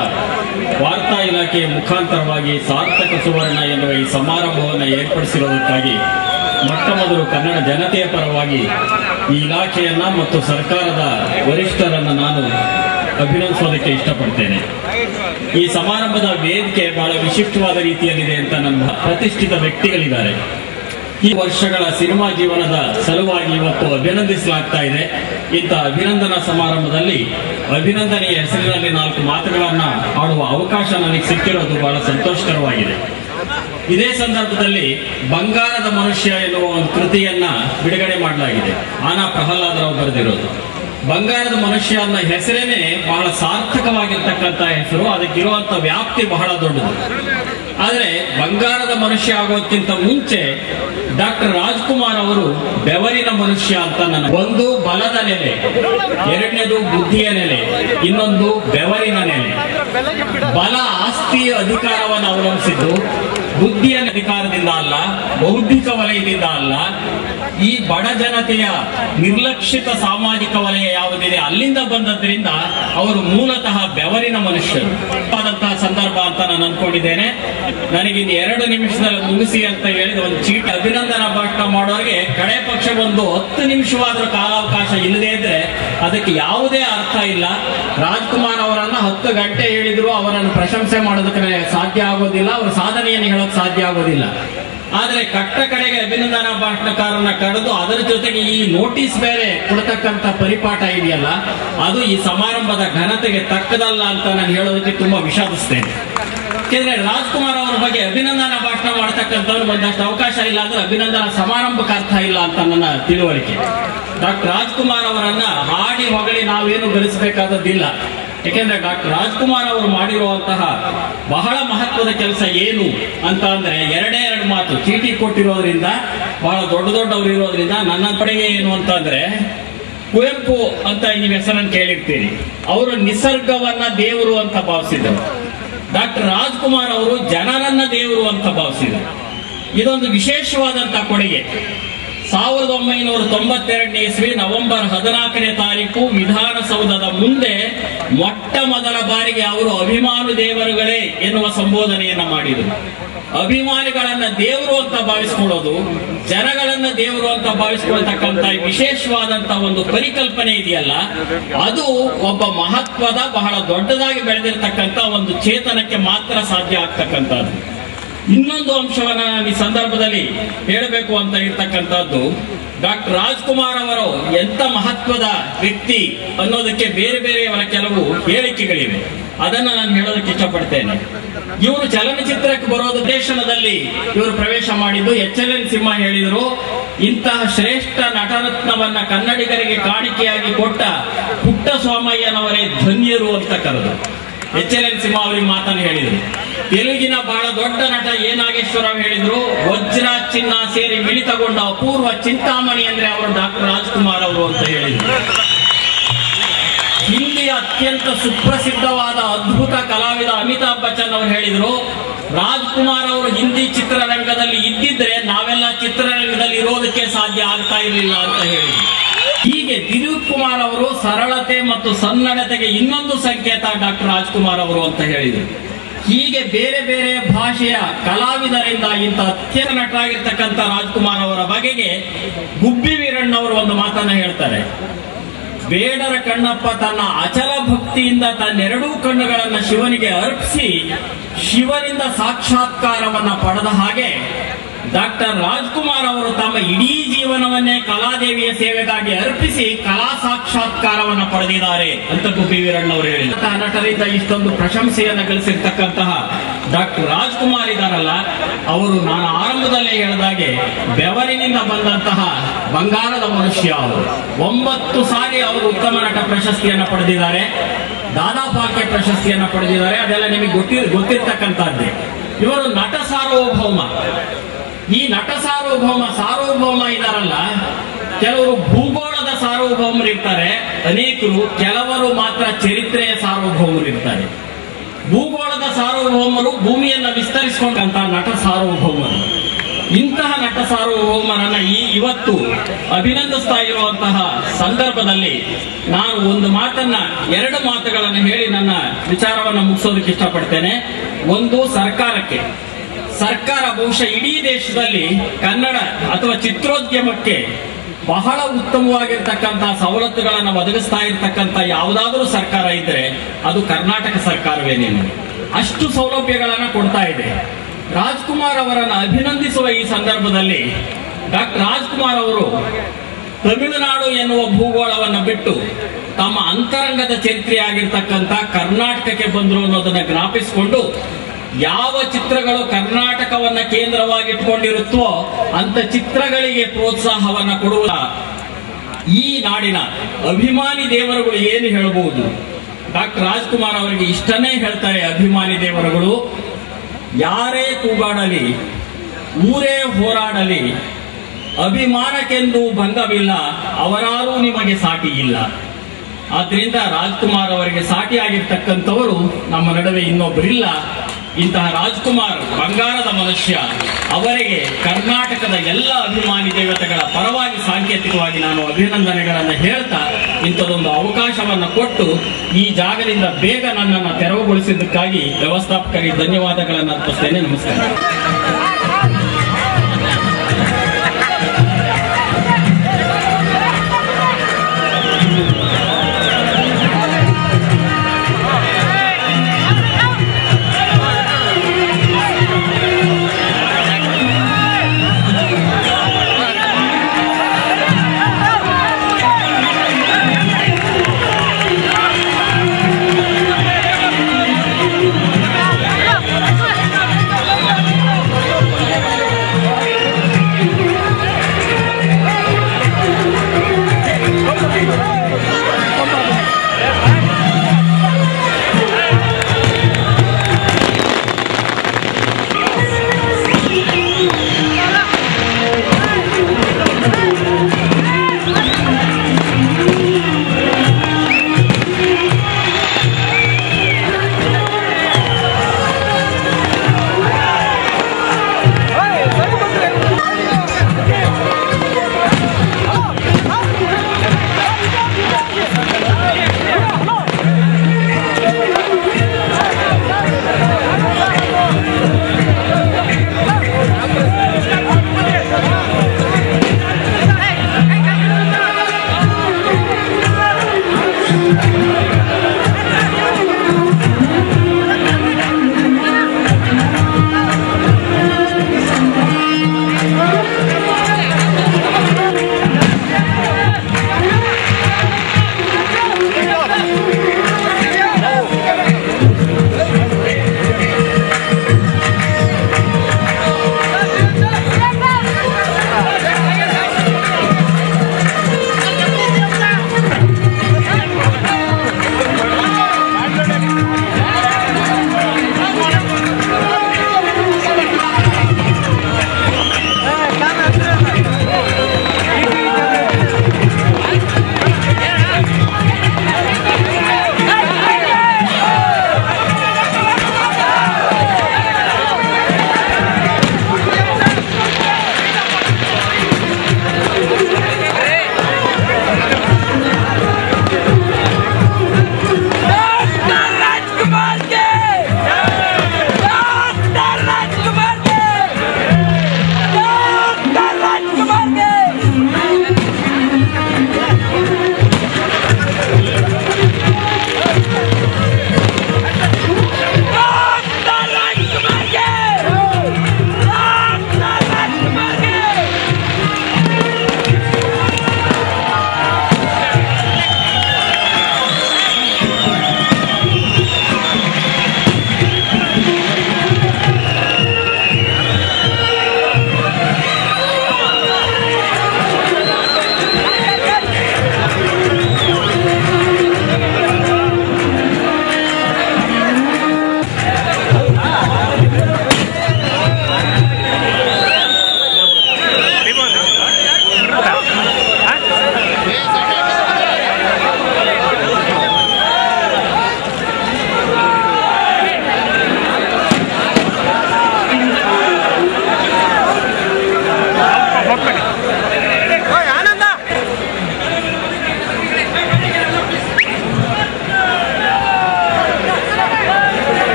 ವಾರ್ತಾ ಇಲಾಖೆಯ ಮುಖಾಂತರವಾಗಿ ಸಾರ್ಥಕ ಸುವರ್ಣ ಎನ್ನುವ ಈ ಸಮಾರಂಭವನ್ನು ಏರ್ಪಡಿಸಿರುವುದಕ್ಕಾಗಿ ಮೊಟ್ಟ ಮೊದಲು ಕನ್ನಡ ಜನತೆಯ ಪರವಾಗಿ ಈ ಇಲಾಖೆಯನ್ನ ಮತ್ತು ಸರ್ಕಾರದ ವರಿಷ್ಠರನ್ನು ನಾನು ಅಭಿನಂದಿಸೋದಕ್ಕೆ ಇಷ್ಟಪಡ್ತೇನೆ. ಈ ಸಮಾರಂಭದ ವೇದಿಕೆ ಬಹಳ ವಿಶಿಷ್ಟವಾದ ರೀತಿಯಲ್ಲಿದೆ ಅಂತ ನನ್ನ ಪ್ರತಿಷ್ಠಿತ ವ್ಯಕ್ತಿಗಳಿದ್ದಾರೆ. ಈ ವರ್ಷಗಳ ಸಿನಿಮಾ ಜೀವನದ ಸಲುವಾಗಿ ಇವತ್ತು ಅಭಿನಂದಿಸಲಾಗ್ತಾ ಇದೆ. ಇಂಥ ಅಭಿನಂದನಾ ಸಮಾರಂಭದಲ್ಲಿ ಅಭಿನಂದನೆಯ ಹೆಸರಿನಲ್ಲಿ 4 ಮಾತುಗಳನ್ನ ಆಡುವ ಅವಕಾಶ ನನಗೆ ಸಿಕ್ಕಿರೋದು ಬಹಳ ಸಂತೋಷಕರವಾಗಿದೆ. ಇದೇ ಸಂದರ್ಭದಲ್ಲಿ ಬಂಗಾರದ ಮನುಷ್ಯ ಎನ್ನುವ ಒಂದು ಕೃತಿಯನ್ನ ಬಿಡುಗಡೆ ಮಾಡಲಾಗಿದೆ. ಆನಾ ಪ್ರಹ್ಲಾದರಾವ್ ಬರೆದಿರೋದು. ಬಂಗಾರದ ಮನುಷ್ಯ ಅನ್ನೋ ಹೆಸರೇನೆ ಬಹಳ ಸಾರ್ಥಕವಾಗಿರ್ತಕ್ಕಂಥ ಹೆಸರು, ಅದಕ್ಕಿರುವಂತ ವ್ಯಾಪ್ತಿ ಬಹಳ ದೊಡ್ಡದು. ಆದರೆ ಬಂಗಾರದ ಮನುಷ್ಯ ಆಗೋದಕ್ಕಿಂತ ಮುಂಚೆ ಡಾಕ್ಟರ್ ರಾಜ್ಕುಮಾರ್ ಅವರು ಬೆವರಿನ ಮನುಷ್ಯ ಅಂತ ಒಂದು ಬಲದ ನೆಲೆ, ಎರಡನೇದು ಬುದ್ಧಿಯ ನೆಲೆ, ಇನ್ನೊಂದು ಬೆವರಿನ ನೆಲೆ. ಬಲ ಆಸ್ತಿಯ ಅಧಿಕಾರವನ್ನು ಅವಲಂಬಿಸಿದ್ದು ಬುದ್ಧಿಯ ಅಧಿಕಾರದಿಂದ ಅಲ್ಲ, ಬೌದ್ಧಿಕ ವಲಯದಿಂದ ಅಲ್ಲ, ಈ ಬಡ ಜನತೆಯ ನಿರ್ಲಕ್ಷಿತ ಸಾಮಾಜಿಕ ವಲಯ ಯಾವುದಿದೆ ಅಲ್ಲಿಂದ ಬಂದದ್ರಿಂದ ಅವರು ಮೂಲತಃ ಬೆವರಿನ ಮನುಷ್ಯರು ಆದಂತಹ ಸಂದರ್ಭ ಅಂತ ನಾನು ಅನ್ಕೊಂಡಿದ್ದೇನೆ. ನನಗಿನ್ನು 2 ನಿಮಿಷದಲ್ಲಿ ಮುಗಿಸಿ ಅಂತ ಹೇಳಿದ ಒಂದು ಚೀಟಿ ಅಭಿನಂದನಾ ಭಾಷಣ ಮಾಡೋರಿಗೆ ಕಡೆ ಪಕ್ಷ ಒಂದು 10 ನಿಮಿಷವಾದ್ರೂ ಕಾಲಾವಕಾಶ ಇಲ್ಲದೆ ಇದ್ರೆ ಅದಕ್ಕೆ ಯಾವುದೇ ಅರ್ಥ ಇಲ್ಲ. ರಾಜ್ಕುಮಾರ್ ಅವರನ್ನ 10 ಗಂಟೆ ಹೇಳಿದ್ರು ಅವರನ್ನು ಪ್ರಶಂಸೆ ಮಾಡೋದಕ್ಕೆ ಸಾಧ್ಯ ಆಗೋದಿಲ್ಲ, ಅವರ ಸಾಧನೆಯನ್ನು ಹೇಳೋಕೆ ಸಾಧ್ಯ ಆಗೋದಿಲ್ಲ. ಆದ್ರೆ ಕಟ್ಟ ಕಡೆಗೆ ಅಭಿನಂದನಾ ಭಾಷಣಕಾರನ ಕರೆದು ಅದರ ಜೊತೆಗೆ ಈ ನೋಟಿಸ್ ಬೇರೆ ಕೊಡ್ತಕ್ಕಂತ ಪರಿಪಾಠ ಇದೆಯಲ್ಲ, ಅದು ಈ ಸಮಾರಂಭದ ಘನತೆಗೆ ತಕ್ಕದಲ್ಲ ಅಂತ ನಾನು ಹೇಳೋದಕ್ಕೆ ತುಂಬಾ ವಿಷಾದಿಸ್ತೇನೆ. ಯಾಕೆಂದ್ರೆ ರಾಜ್ಕುಮಾರ್ ಅವರ ಬಗ್ಗೆ ಅಭಿನಂದನಾ ಭಾಷಣ ಮಾಡ್ತಕ್ಕಂಥವ್ರು ಒಂದಷ್ಟು ಅವಕಾಶ ಇಲ್ಲ ಅಂದ್ರೆ ಅಭಿನಂದನಾ ಸಮಾರಂಭಕ್ಕೆ ಅರ್ಥ ಇಲ್ಲ ಅಂತ ನನ್ನ ತಿಳುವಳಿಕೆ. ಡಾಕ್ಟರ್ ರಾಜ್ಕುಮಾರ್ ಅವರನ್ನ ಹಾಡಿ ಹೊಗಳಿ ನಾವೇನು ಗಳಿಸಬೇಕಾದದ್ದಿಲ್ಲ. ಯಾಕೆಂದ್ರೆ ಡಾಕ್ಟರ್ ರಾಜ್ಕುಮಾರ್ ಅವರು ಮಾಡಿರುವಂತಹ ಬಹಳ ಮಹತ್ವದ ಕೆಲಸ ಏನು ಅಂತ ಅಂದ್ರೆ 2 ಮಾತು ಚೀಟಿ ಕೊಟ್ಟಿರೋದ್ರಿಂದ, ಬಹಳ ದೊಡ್ಡವರು ಇರೋದ್ರಿಂದ ನನ್ನ ಕಡೆಗೆ ಏನು ಅಂತ ಅಂದ್ರೆ, ಕುವೆಂಪು ಅಂತ ನೀವು ಹೆಸರನ್ನು ಕೇಳಿರ್ತೀರಿ, ಅವರು ನಿಸರ್ಗವನ್ನ ದೇವರು ಅಂತ ಭಾವಿಸಿದರು. ಡಾಕ್ಟರ್ ರಾಜ್ಕುಮಾರ್ ಅವರು ಜನರನ್ನ ದೇವರು ಅಂತ ಭಾವಿಸಿದರು. ಇದೊಂದು ವಿಶೇಷವಾದಂತಹ ಕೊಡುಗೆ. 1992 ಇಸ್ವಿ ನವೆಂಬರ್ 14ನೇ ತಾರೀಕು ವಿಧಾನಸೌಧದ ಮುಂದೆ ಮೊಟ್ಟ ಮೊದಲ ಬಾರಿಗೆ ಅವರು ಅಭಿಮಾನಿ ದೇವರುಗಳೇ ಎನ್ನುವ ಸಂಬೋಧನೆಯನ್ನ ಮಾಡಿದರು. ಅಭಿಮಾನಿಗಳನ್ನ ದೇವರು ಅಂತ ಭಾವಿಸ್ಕೊಳ್ಳೋದು, ಜನಗಳನ್ನ ದೇವರು ಅಂತ ಭಾವಿಸ್ಕೊಳ್ತಕ್ಕಂಥ ವಿಶೇಷವಾದಂತ ಒಂದು ಪರಿಕಲ್ಪನೆ ಇದೆಯಲ್ಲ, ಅದು ಒಬ್ಬ ಮಹತ್ವದ ಬಹಳ ದೊಡ್ಡದಾಗಿ ಬೆಳೆದಿರ್ತಕ್ಕಂಥ ಒಂದು ಚೇತನಕ್ಕೆ ಮಾತ್ರ ಸಾಧ್ಯ ಆಗ್ತಕ್ಕಂಥದ್ದು. ಇನ್ನೊಂದು ಅಂಶವನ್ನ ನಾನು ಈ ಸಂದರ್ಭದಲ್ಲಿ ಹೇಳಬೇಕು ಅಂತ ಇರ್ತಕ್ಕಂಥದ್ದು, ಡಾಕ್ಟರ್ ರಾಜ್ಕುಮಾರ್ ಅವರು ಎಂತ ಮಹತ್ವದ ವ್ಯಕ್ತಿ ಅನ್ನೋದಕ್ಕೆ ಬೇರೆ ಬೇರೆಯವರ ಕೆಲವು ಹೇಳಿಕೆಗಳಿವೆ. ಅದನ್ನ ನಾನು ಹೇಳೋದಕ್ಕೆ ಇಷ್ಟಪಡ್ತೇನೆ. ಇವರು ಚಲನಚಿತ್ರಕ್ಕೆ ಬರೋದು ದೇಶದಲ್ಲಿ ಇವರು ಪ್ರವೇಶ ಮಾಡಿದ್ದು HLN ಸಿಂಹ ಹೇಳಿದ್ರು, ಇಂತಹ ಶ್ರೇಷ್ಠ ನಟರತ್ನವನ್ನ ಕನ್ನಡಿಗರಿಗೆ ಕಾಣಿಕೆಯಾಗಿ ಕೊಟ್ಟ ಪುಟ್ಟಸ್ವಾಮಯ್ಯನವರೇ ಧನ್ಯರು ಅಂತ ಕರೆದು HLN ಸಿಂಹ ಅವರಿಗೆ ಮಾತನ್ನು ಹೇಳಿದರು. ತೆಲುಗಿನ ಬಹಳ ದೊಡ್ಡ ನಟ ಎ ನಾಗೇಶ್ವರರಾವ್ ಹೇಳಿದ್ರು, ವಜ್ರ ಚಿನ್ನ ಸೇರಿ ಮಿಳಿತಗೊಂಡ ಅಪೂರ್ವ ಚಿಂತಾಮಣಿ ಅಂದ್ರೆ ಅವರು ಡಾಕ್ಟರ್ ರಾಜ್ಕುಮಾರ್ ಅವರು ಅಂತ ಹೇಳಿದ್ರು. ಹಿಂದಿಯ ಅತ್ಯಂತ ಸುಪ್ರಸಿದ್ಧವಾದ ಅದ್ಭುತ ಕಲಾವಿದ ಅಮಿತಾಬ್ ಬಚ್ಚನ್ ಅವರು ಹೇಳಿದ್ರು, ರಾಜ್ಕುಮಾರ್ ಅವರು ಹಿಂದಿ ಚಿತ್ರರಂಗದಲ್ಲಿ ಇದ್ದಿದ್ರೆ ನಾವೆಲ್ಲ ಚಿತ್ರರಂಗದಲ್ಲಿ ಇರೋದಕ್ಕೆ ಸಾಧ್ಯ ಆಗ್ತಾ ಇರಲಿಲ್ಲ ಅಂತ ಹೇಳಿದ್ರು. ಹೀಗೆ ದಿಲೀಪ್ ಕುಮಾರ್ ಅವರು ಸರಳತೆ ಮತ್ತು ಸನ್ನಡತೆಗೆ ಇನ್ನೊಂದು ಸಂಕೇತ ಡಾಕ್ಟರ್ ರಾಜ್ಕುಮಾರ್ ಅವರು ಅಂತ ಹೇಳಿದರು. ಹೀಗೆ ಬೇರೆ ಬೇರೆ ಭಾಷೆಯ ಕಲಾವಿದರಿಂದ ಇಂಥ ಅತ್ಯಂತ ನಟರಾಗಿರ್ತಕ್ಕಂಥ ರಾಜ್ಕುಮಾರ್ ಅವರ ಬಗೆಗೆ ಗುಬ್ಬಿ ವೀರಣ್ಣವರು ಒಂದು ಮಾತನ್ನ ಹೇಳ್ತಾರೆ, ಬೇಡರ ಕಣ್ಣಪ್ಪ ತನ್ನ ಅಚಲ ಭಕ್ತಿಯಿಂದ ತನ್ನೆರಡೂ ಕಣ್ಣುಗಳನ್ನು ಶಿವನಿಗೆ ಅರ್ಪಿಸಿ ಶಿವನಿಂದ ಸಾಕ್ಷಾತ್ಕಾರವನ್ನ ಪಡೆದ ಹಾಗೆ ಡಾಕ್ಟರ್ ರಾಜ್ಕುಮಾರ್ ಅವರು ತಮ್ಮ ಇಡೀ ಜೀವನವನ್ನೇ ಕಲಾದೇವಿಯ ಸೇವೆಗಾಗಿ ಅರ್ಪಿಸಿ ಕಲಾ ಸಾಕ್ಷಾತ್ಕಾರವನ್ನು ಪಡೆದಿದ್ದಾರೆ ಅಂತ ಗುಬ್ಬಿ ವೀರಣ್ಣವರು ಹೇಳಿದರು. ನಟರಿಂದ ಇಷ್ಟೊಂದು ಪ್ರಶಂಸೆಯನ್ನು ಗಳಿಸಿರ್ತಕ್ಕಂತಹ ಡಾಕ್ಟರ್ ರಾಜ್ಕುಮಾರ್ ಇದಾರಲ್ಲ, ಅವರು ನಾನು ಆರಂಭದಲ್ಲೇ ಹೇಳಿದಾಗೆ ಬೆವರಿನಿಂದ ಬಂದಂತಹ ಬಂಗಾರದ ಮನುಷ್ಯ. ಅವರು 9 ಸಾರಿ ಅವರು ಉತ್ತಮ ನಟ ಪ್ರಶಸ್ತಿಯನ್ನು ಪಡೆದಿದ್ದಾರೆ, ದಾದಾ ಫಾಲ್ಕೆ ಪ್ರಶಸ್ತಿಯನ್ನು ಪಡೆದಿದ್ದಾರೆ. ಅದೆಲ್ಲ ನಿಮಗೆ ಗೊತ್ತಿರ್ತಕ್ಕಂಥದ್ದೇ. ಇವರು ನಟ ಸಾರ್ವಭೌಮ. ಈ ನಟ ಸಾರ್ವಭೌಮ ಇದಾರಲ್ಲ, ಕೆಲವರು ಭೂಗೋಳದ ಸಾರ್ವಭೌಮರು ಇರ್ತಾರೆ, ಅನೇಕರು ಕೆಲವರು ಮಾತ್ರ ಚರಿತ್ರೆಯ ಸಾರ್ವಭೌಮರು ಇರ್ತಾರೆ. ಭೂಗೋಳದ ಸಾರ್ವಭೌಮರು ಭೂಮಿಯನ್ನು ವಿಸ್ತರಿಸಿಕೊಂಡಂತ ನಟ ಸಾರ್ವಭೌಮರು. ಇಂತಹ ನಟ ಸಾರ್ವಭೌಮರನ್ನ ಇವತ್ತು ಅಭಿನಂದಿಸ್ತಾ ಇರುವಂತಹ ಸಂದರ್ಭದಲ್ಲಿ ನಾನು ಒಂದು ಎರಡು ಮಾತುಗಳನ್ನು ಹೇಳಿ ನನ್ನ ವಿಚಾರವನ್ನು ಮುಗಿಸೋದಕ್ಕೆ ಇಷ್ಟಪಡ್ತೇನೆ. ಒಂದು, ಸರ್ಕಾರ ಬಹುಶಃ ಇಡೀ ದೇಶದಲ್ಲಿ ಕನ್ನಡ ಅಥವಾ ಚಿತ್ರೋದ್ಯಮಕ್ಕೆ ಬಹಳ ಉತ್ತಮವಾಗಿರ್ತಕ್ಕಂತಹ ಸವಲತ್ತುಗಳನ್ನು ಒದಗಿಸ್ತಾ ಇರ್ತಕ್ಕಂಥ ಯಾವುದಾದ್ರೂ ಸರ್ಕಾರ ಇದ್ರೆ ಅದು ಕರ್ನಾಟಕ ಸರ್ಕಾರವೇನೇನು. ಅಷ್ಟು ಸೌಲಭ್ಯಗಳನ್ನು ಕೊಡ್ತಾ ಇದೆ. ರಾಜ್ಕುಮಾರ್ ಅವರನ್ನು ಅಭಿನಂದಿಸುವ ಈ ಸಂದರ್ಭದಲ್ಲಿ ಡಾಕ್ಟರ್ ರಾಜ್ಕುಮಾರ್ ಅವರು ತಮಿಳುನಾಡು ಎನ್ನುವ ಭೂಗೋಳವನ್ನು ಬಿಟ್ಟು ತಮ್ಮ ಅಂತರಂಗದ ಚರಿತ್ರೆಯಾಗಿರ್ತಕ್ಕಂಥ ಕರ್ನಾಟಕಕ್ಕೆ ಬಂದರು ಅನ್ನೋದನ್ನ ಜ್ಞಾಪಿಸಿಕೊಂಡು ಯಾವ ಚಿತ್ರಗಳು ಕರ್ನಾಟಕವನ್ನ ಕೇಂದ್ರವಾಗಿಟ್ಕೊಂಡಿರುತ್ತೋ ಅಂತ ಚಿತ್ರಗಳಿಗೆ ಪ್ರೋತ್ಸಾಹವನ್ನ ಕೊಡುವ ಈ ನಾಡಿನ ಅಭಿಮಾನಿ ದೇವರುಗಳು ಏನು ಹೇಳಬಹುದು? ಡಾಕ್ಟರ್ ರಾಜ್ಕುಮಾರ್ ಅವರಿಗೆ ಇಷ್ಟನ್ನೇ ಹೇಳ್ತಾರೆ ಅಭಿಮಾನಿ ದೇವರುಗಳು, ಯಾರೇ ಕೂಗಾಡಲಿ, ಊರೇ ಹೋರಾಡಲಿ, ಅಭಿಮಾನಕ್ಕೆಂದು ಭಂಗವಿಲ್ಲ, ಅವರಾರೂ ನಿಮಗೆ ಸಾಟಿ ಇಲ್ಲ. ಆದ್ರಿಂದ ರಾಜ್ಕುಮಾರ್ ಅವರಿಗೆ ಸಾಟಿಯಾಗಿರ್ತಕ್ಕಂಥವರು ನಮ್ಮ ನಡುವೆ ಇನ್ನೊಬ್ಬರಿಲ್ಲ. ಇಂತಹ ರಾಜ್ಕುಮಾರ್ ಬಂಗಾರದ ಮನುಷ್ಯ. ಅವರಿಗೆ ಕರ್ನಾಟಕದ ಎಲ್ಲ ಅಭಿಮಾನಿ ದೇವತೆಗಳ ಪರವಾಗಿ ಸಾಂಕೇತಿಕವಾಗಿ ನಾನು ಅಭಿನಂದನೆಗಳನ್ನು ಹೇಳ್ತಾ ಇಂಥದೊಂದು ಅವಕಾಶವನ್ನು ಕೊಟ್ಟು ಈ ಜಾಗದಿಂದ ಬೇಗ ನನ್ನನ್ನು ತೆರವುಗೊಳಿಸಿದ್ದಕ್ಕಾಗಿ ವ್ಯವಸ್ಥಾಪಕರಿಗೆ ಧನ್ಯವಾದಗಳನ್ನು ಅರ್ಪಿಸ್ತೇನೆ. ನಮಸ್ಕಾರ.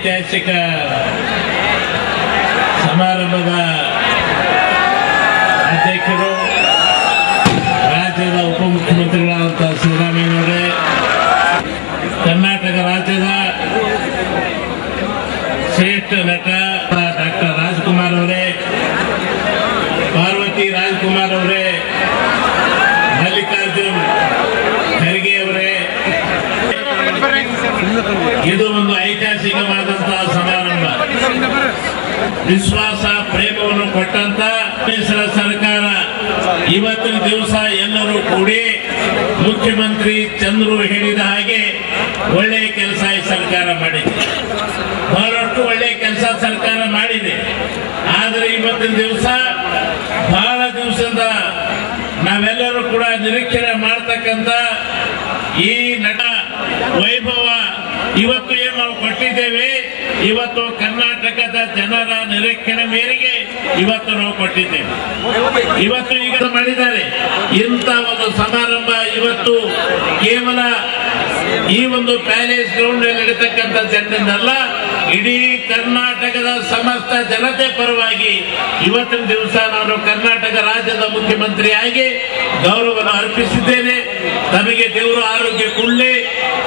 ಐತಿಹಾಸಿಕ ಸಮಾರಂಭದ ಅಧ್ಯಕ್ಷರು ರಾಜ್ಯದ ಉಪಮುಖ್ಯಮಂತ್ರಿಗಳಾದಂತಹ ಸಿದ್ದರಾಮಯ್ಯನವರೇ, ಕರ್ನಾಟಕ ರಾಜ್ಯದ ಶ್ರೇಷ್ಠ ನಟ ಡಾಕ್ಟರ್ ರಾಜ್ಕುಮಾರ್ ಅವರೇ, ಪಾರ್ವತಿ ರಾಜ್ಕುಮಾರ್ ಅವರೇ, ಮಲ್ಲಿಕಾರ್ಜುನ್ ಖರ್ಗೆ ಅವರೇ, ಇದು ಒಂದು ಐತಿಹಾಸಿಕವಾದಂತಹ ಸಮಾರಂಭ. ವಿಶ್ವಾಸ ಪ್ರೇಮವನ್ನು ಕೊಟ್ಟಂತ ಸರ್ಕಾರ ಇವತ್ತಿನ ದಿವಸ ಎಲ್ಲರೂ ಕೂಡಿ ಮುಖ್ಯಮಂತ್ರಿ ಚಂದ್ರು ಹೇಳಿದ ಹಾಗೆ ಒಳ್ಳೆಯ ಕೆಲಸ ಈ ಸರ್ಕಾರ ಮಾಡಿದೆ. ಬಹಳಷ್ಟು ಒಳ್ಳೆಯ ಕೆಲಸ ಸರ್ಕಾರ ಮಾಡಿದೆ. ಆದರೆ ಇವತ್ತಿನ ದಿವಸ ಬಹಳ ದಿವಸದ ನಾವೆಲ್ಲರೂ ಕೂಡ ನಿರೀಕ್ಷಣೆ ಮಾಡ್ತಕ್ಕಂಥ ಈ ನಟ ವೈಭವ ಇವತ್ತು ಏನು ನಾವು ಕೊಟ್ಟಿದ್ದೇವೆ, ಇವತ್ತು ಕರ್ನಾಟಕದ ಜನರ ನಿರೀಕ್ಷಣೆ ಮೇರೆಗೆ ಇವತ್ತು ನಾವು ಕೊಟ್ಟಿದ್ದೇವೆ. ಇವತ್ತು ಈಗ ಮಾಡಿದ್ದಾರೆ ಇಂಥ ಒಂದು ಸಮಾರಂಭ ಇವತ್ತು ಕೇವಲ ಈ ಒಂದು ಪ್ಯಾಲೇಸ್ ಗ್ರೌಂಡ್ ನಲ್ಲಿ ನಡೀತಕ್ಕಂಥ ಜನರಿಂದಲ್ಲ, ಇಡೀ ಕರ್ನಾಟಕದ ಸಮಸ್ತ ಜನತೆ ಪರವಾಗಿ ಇವತ್ತಿನ ದಿವಸ ನಾನು ಕರ್ನಾಟಕ ರಾಜ್ಯದ ಮುಖ್ಯಮಂತ್ರಿಯಾಗಿ ಗೌರವವನ್ನು ಅರ್ಪಿಸಿದ್ದೇನೆ. ತಮಗೆ ದೇವರು ಆರೋಗ್ಯ ಕೊಡಲಿ,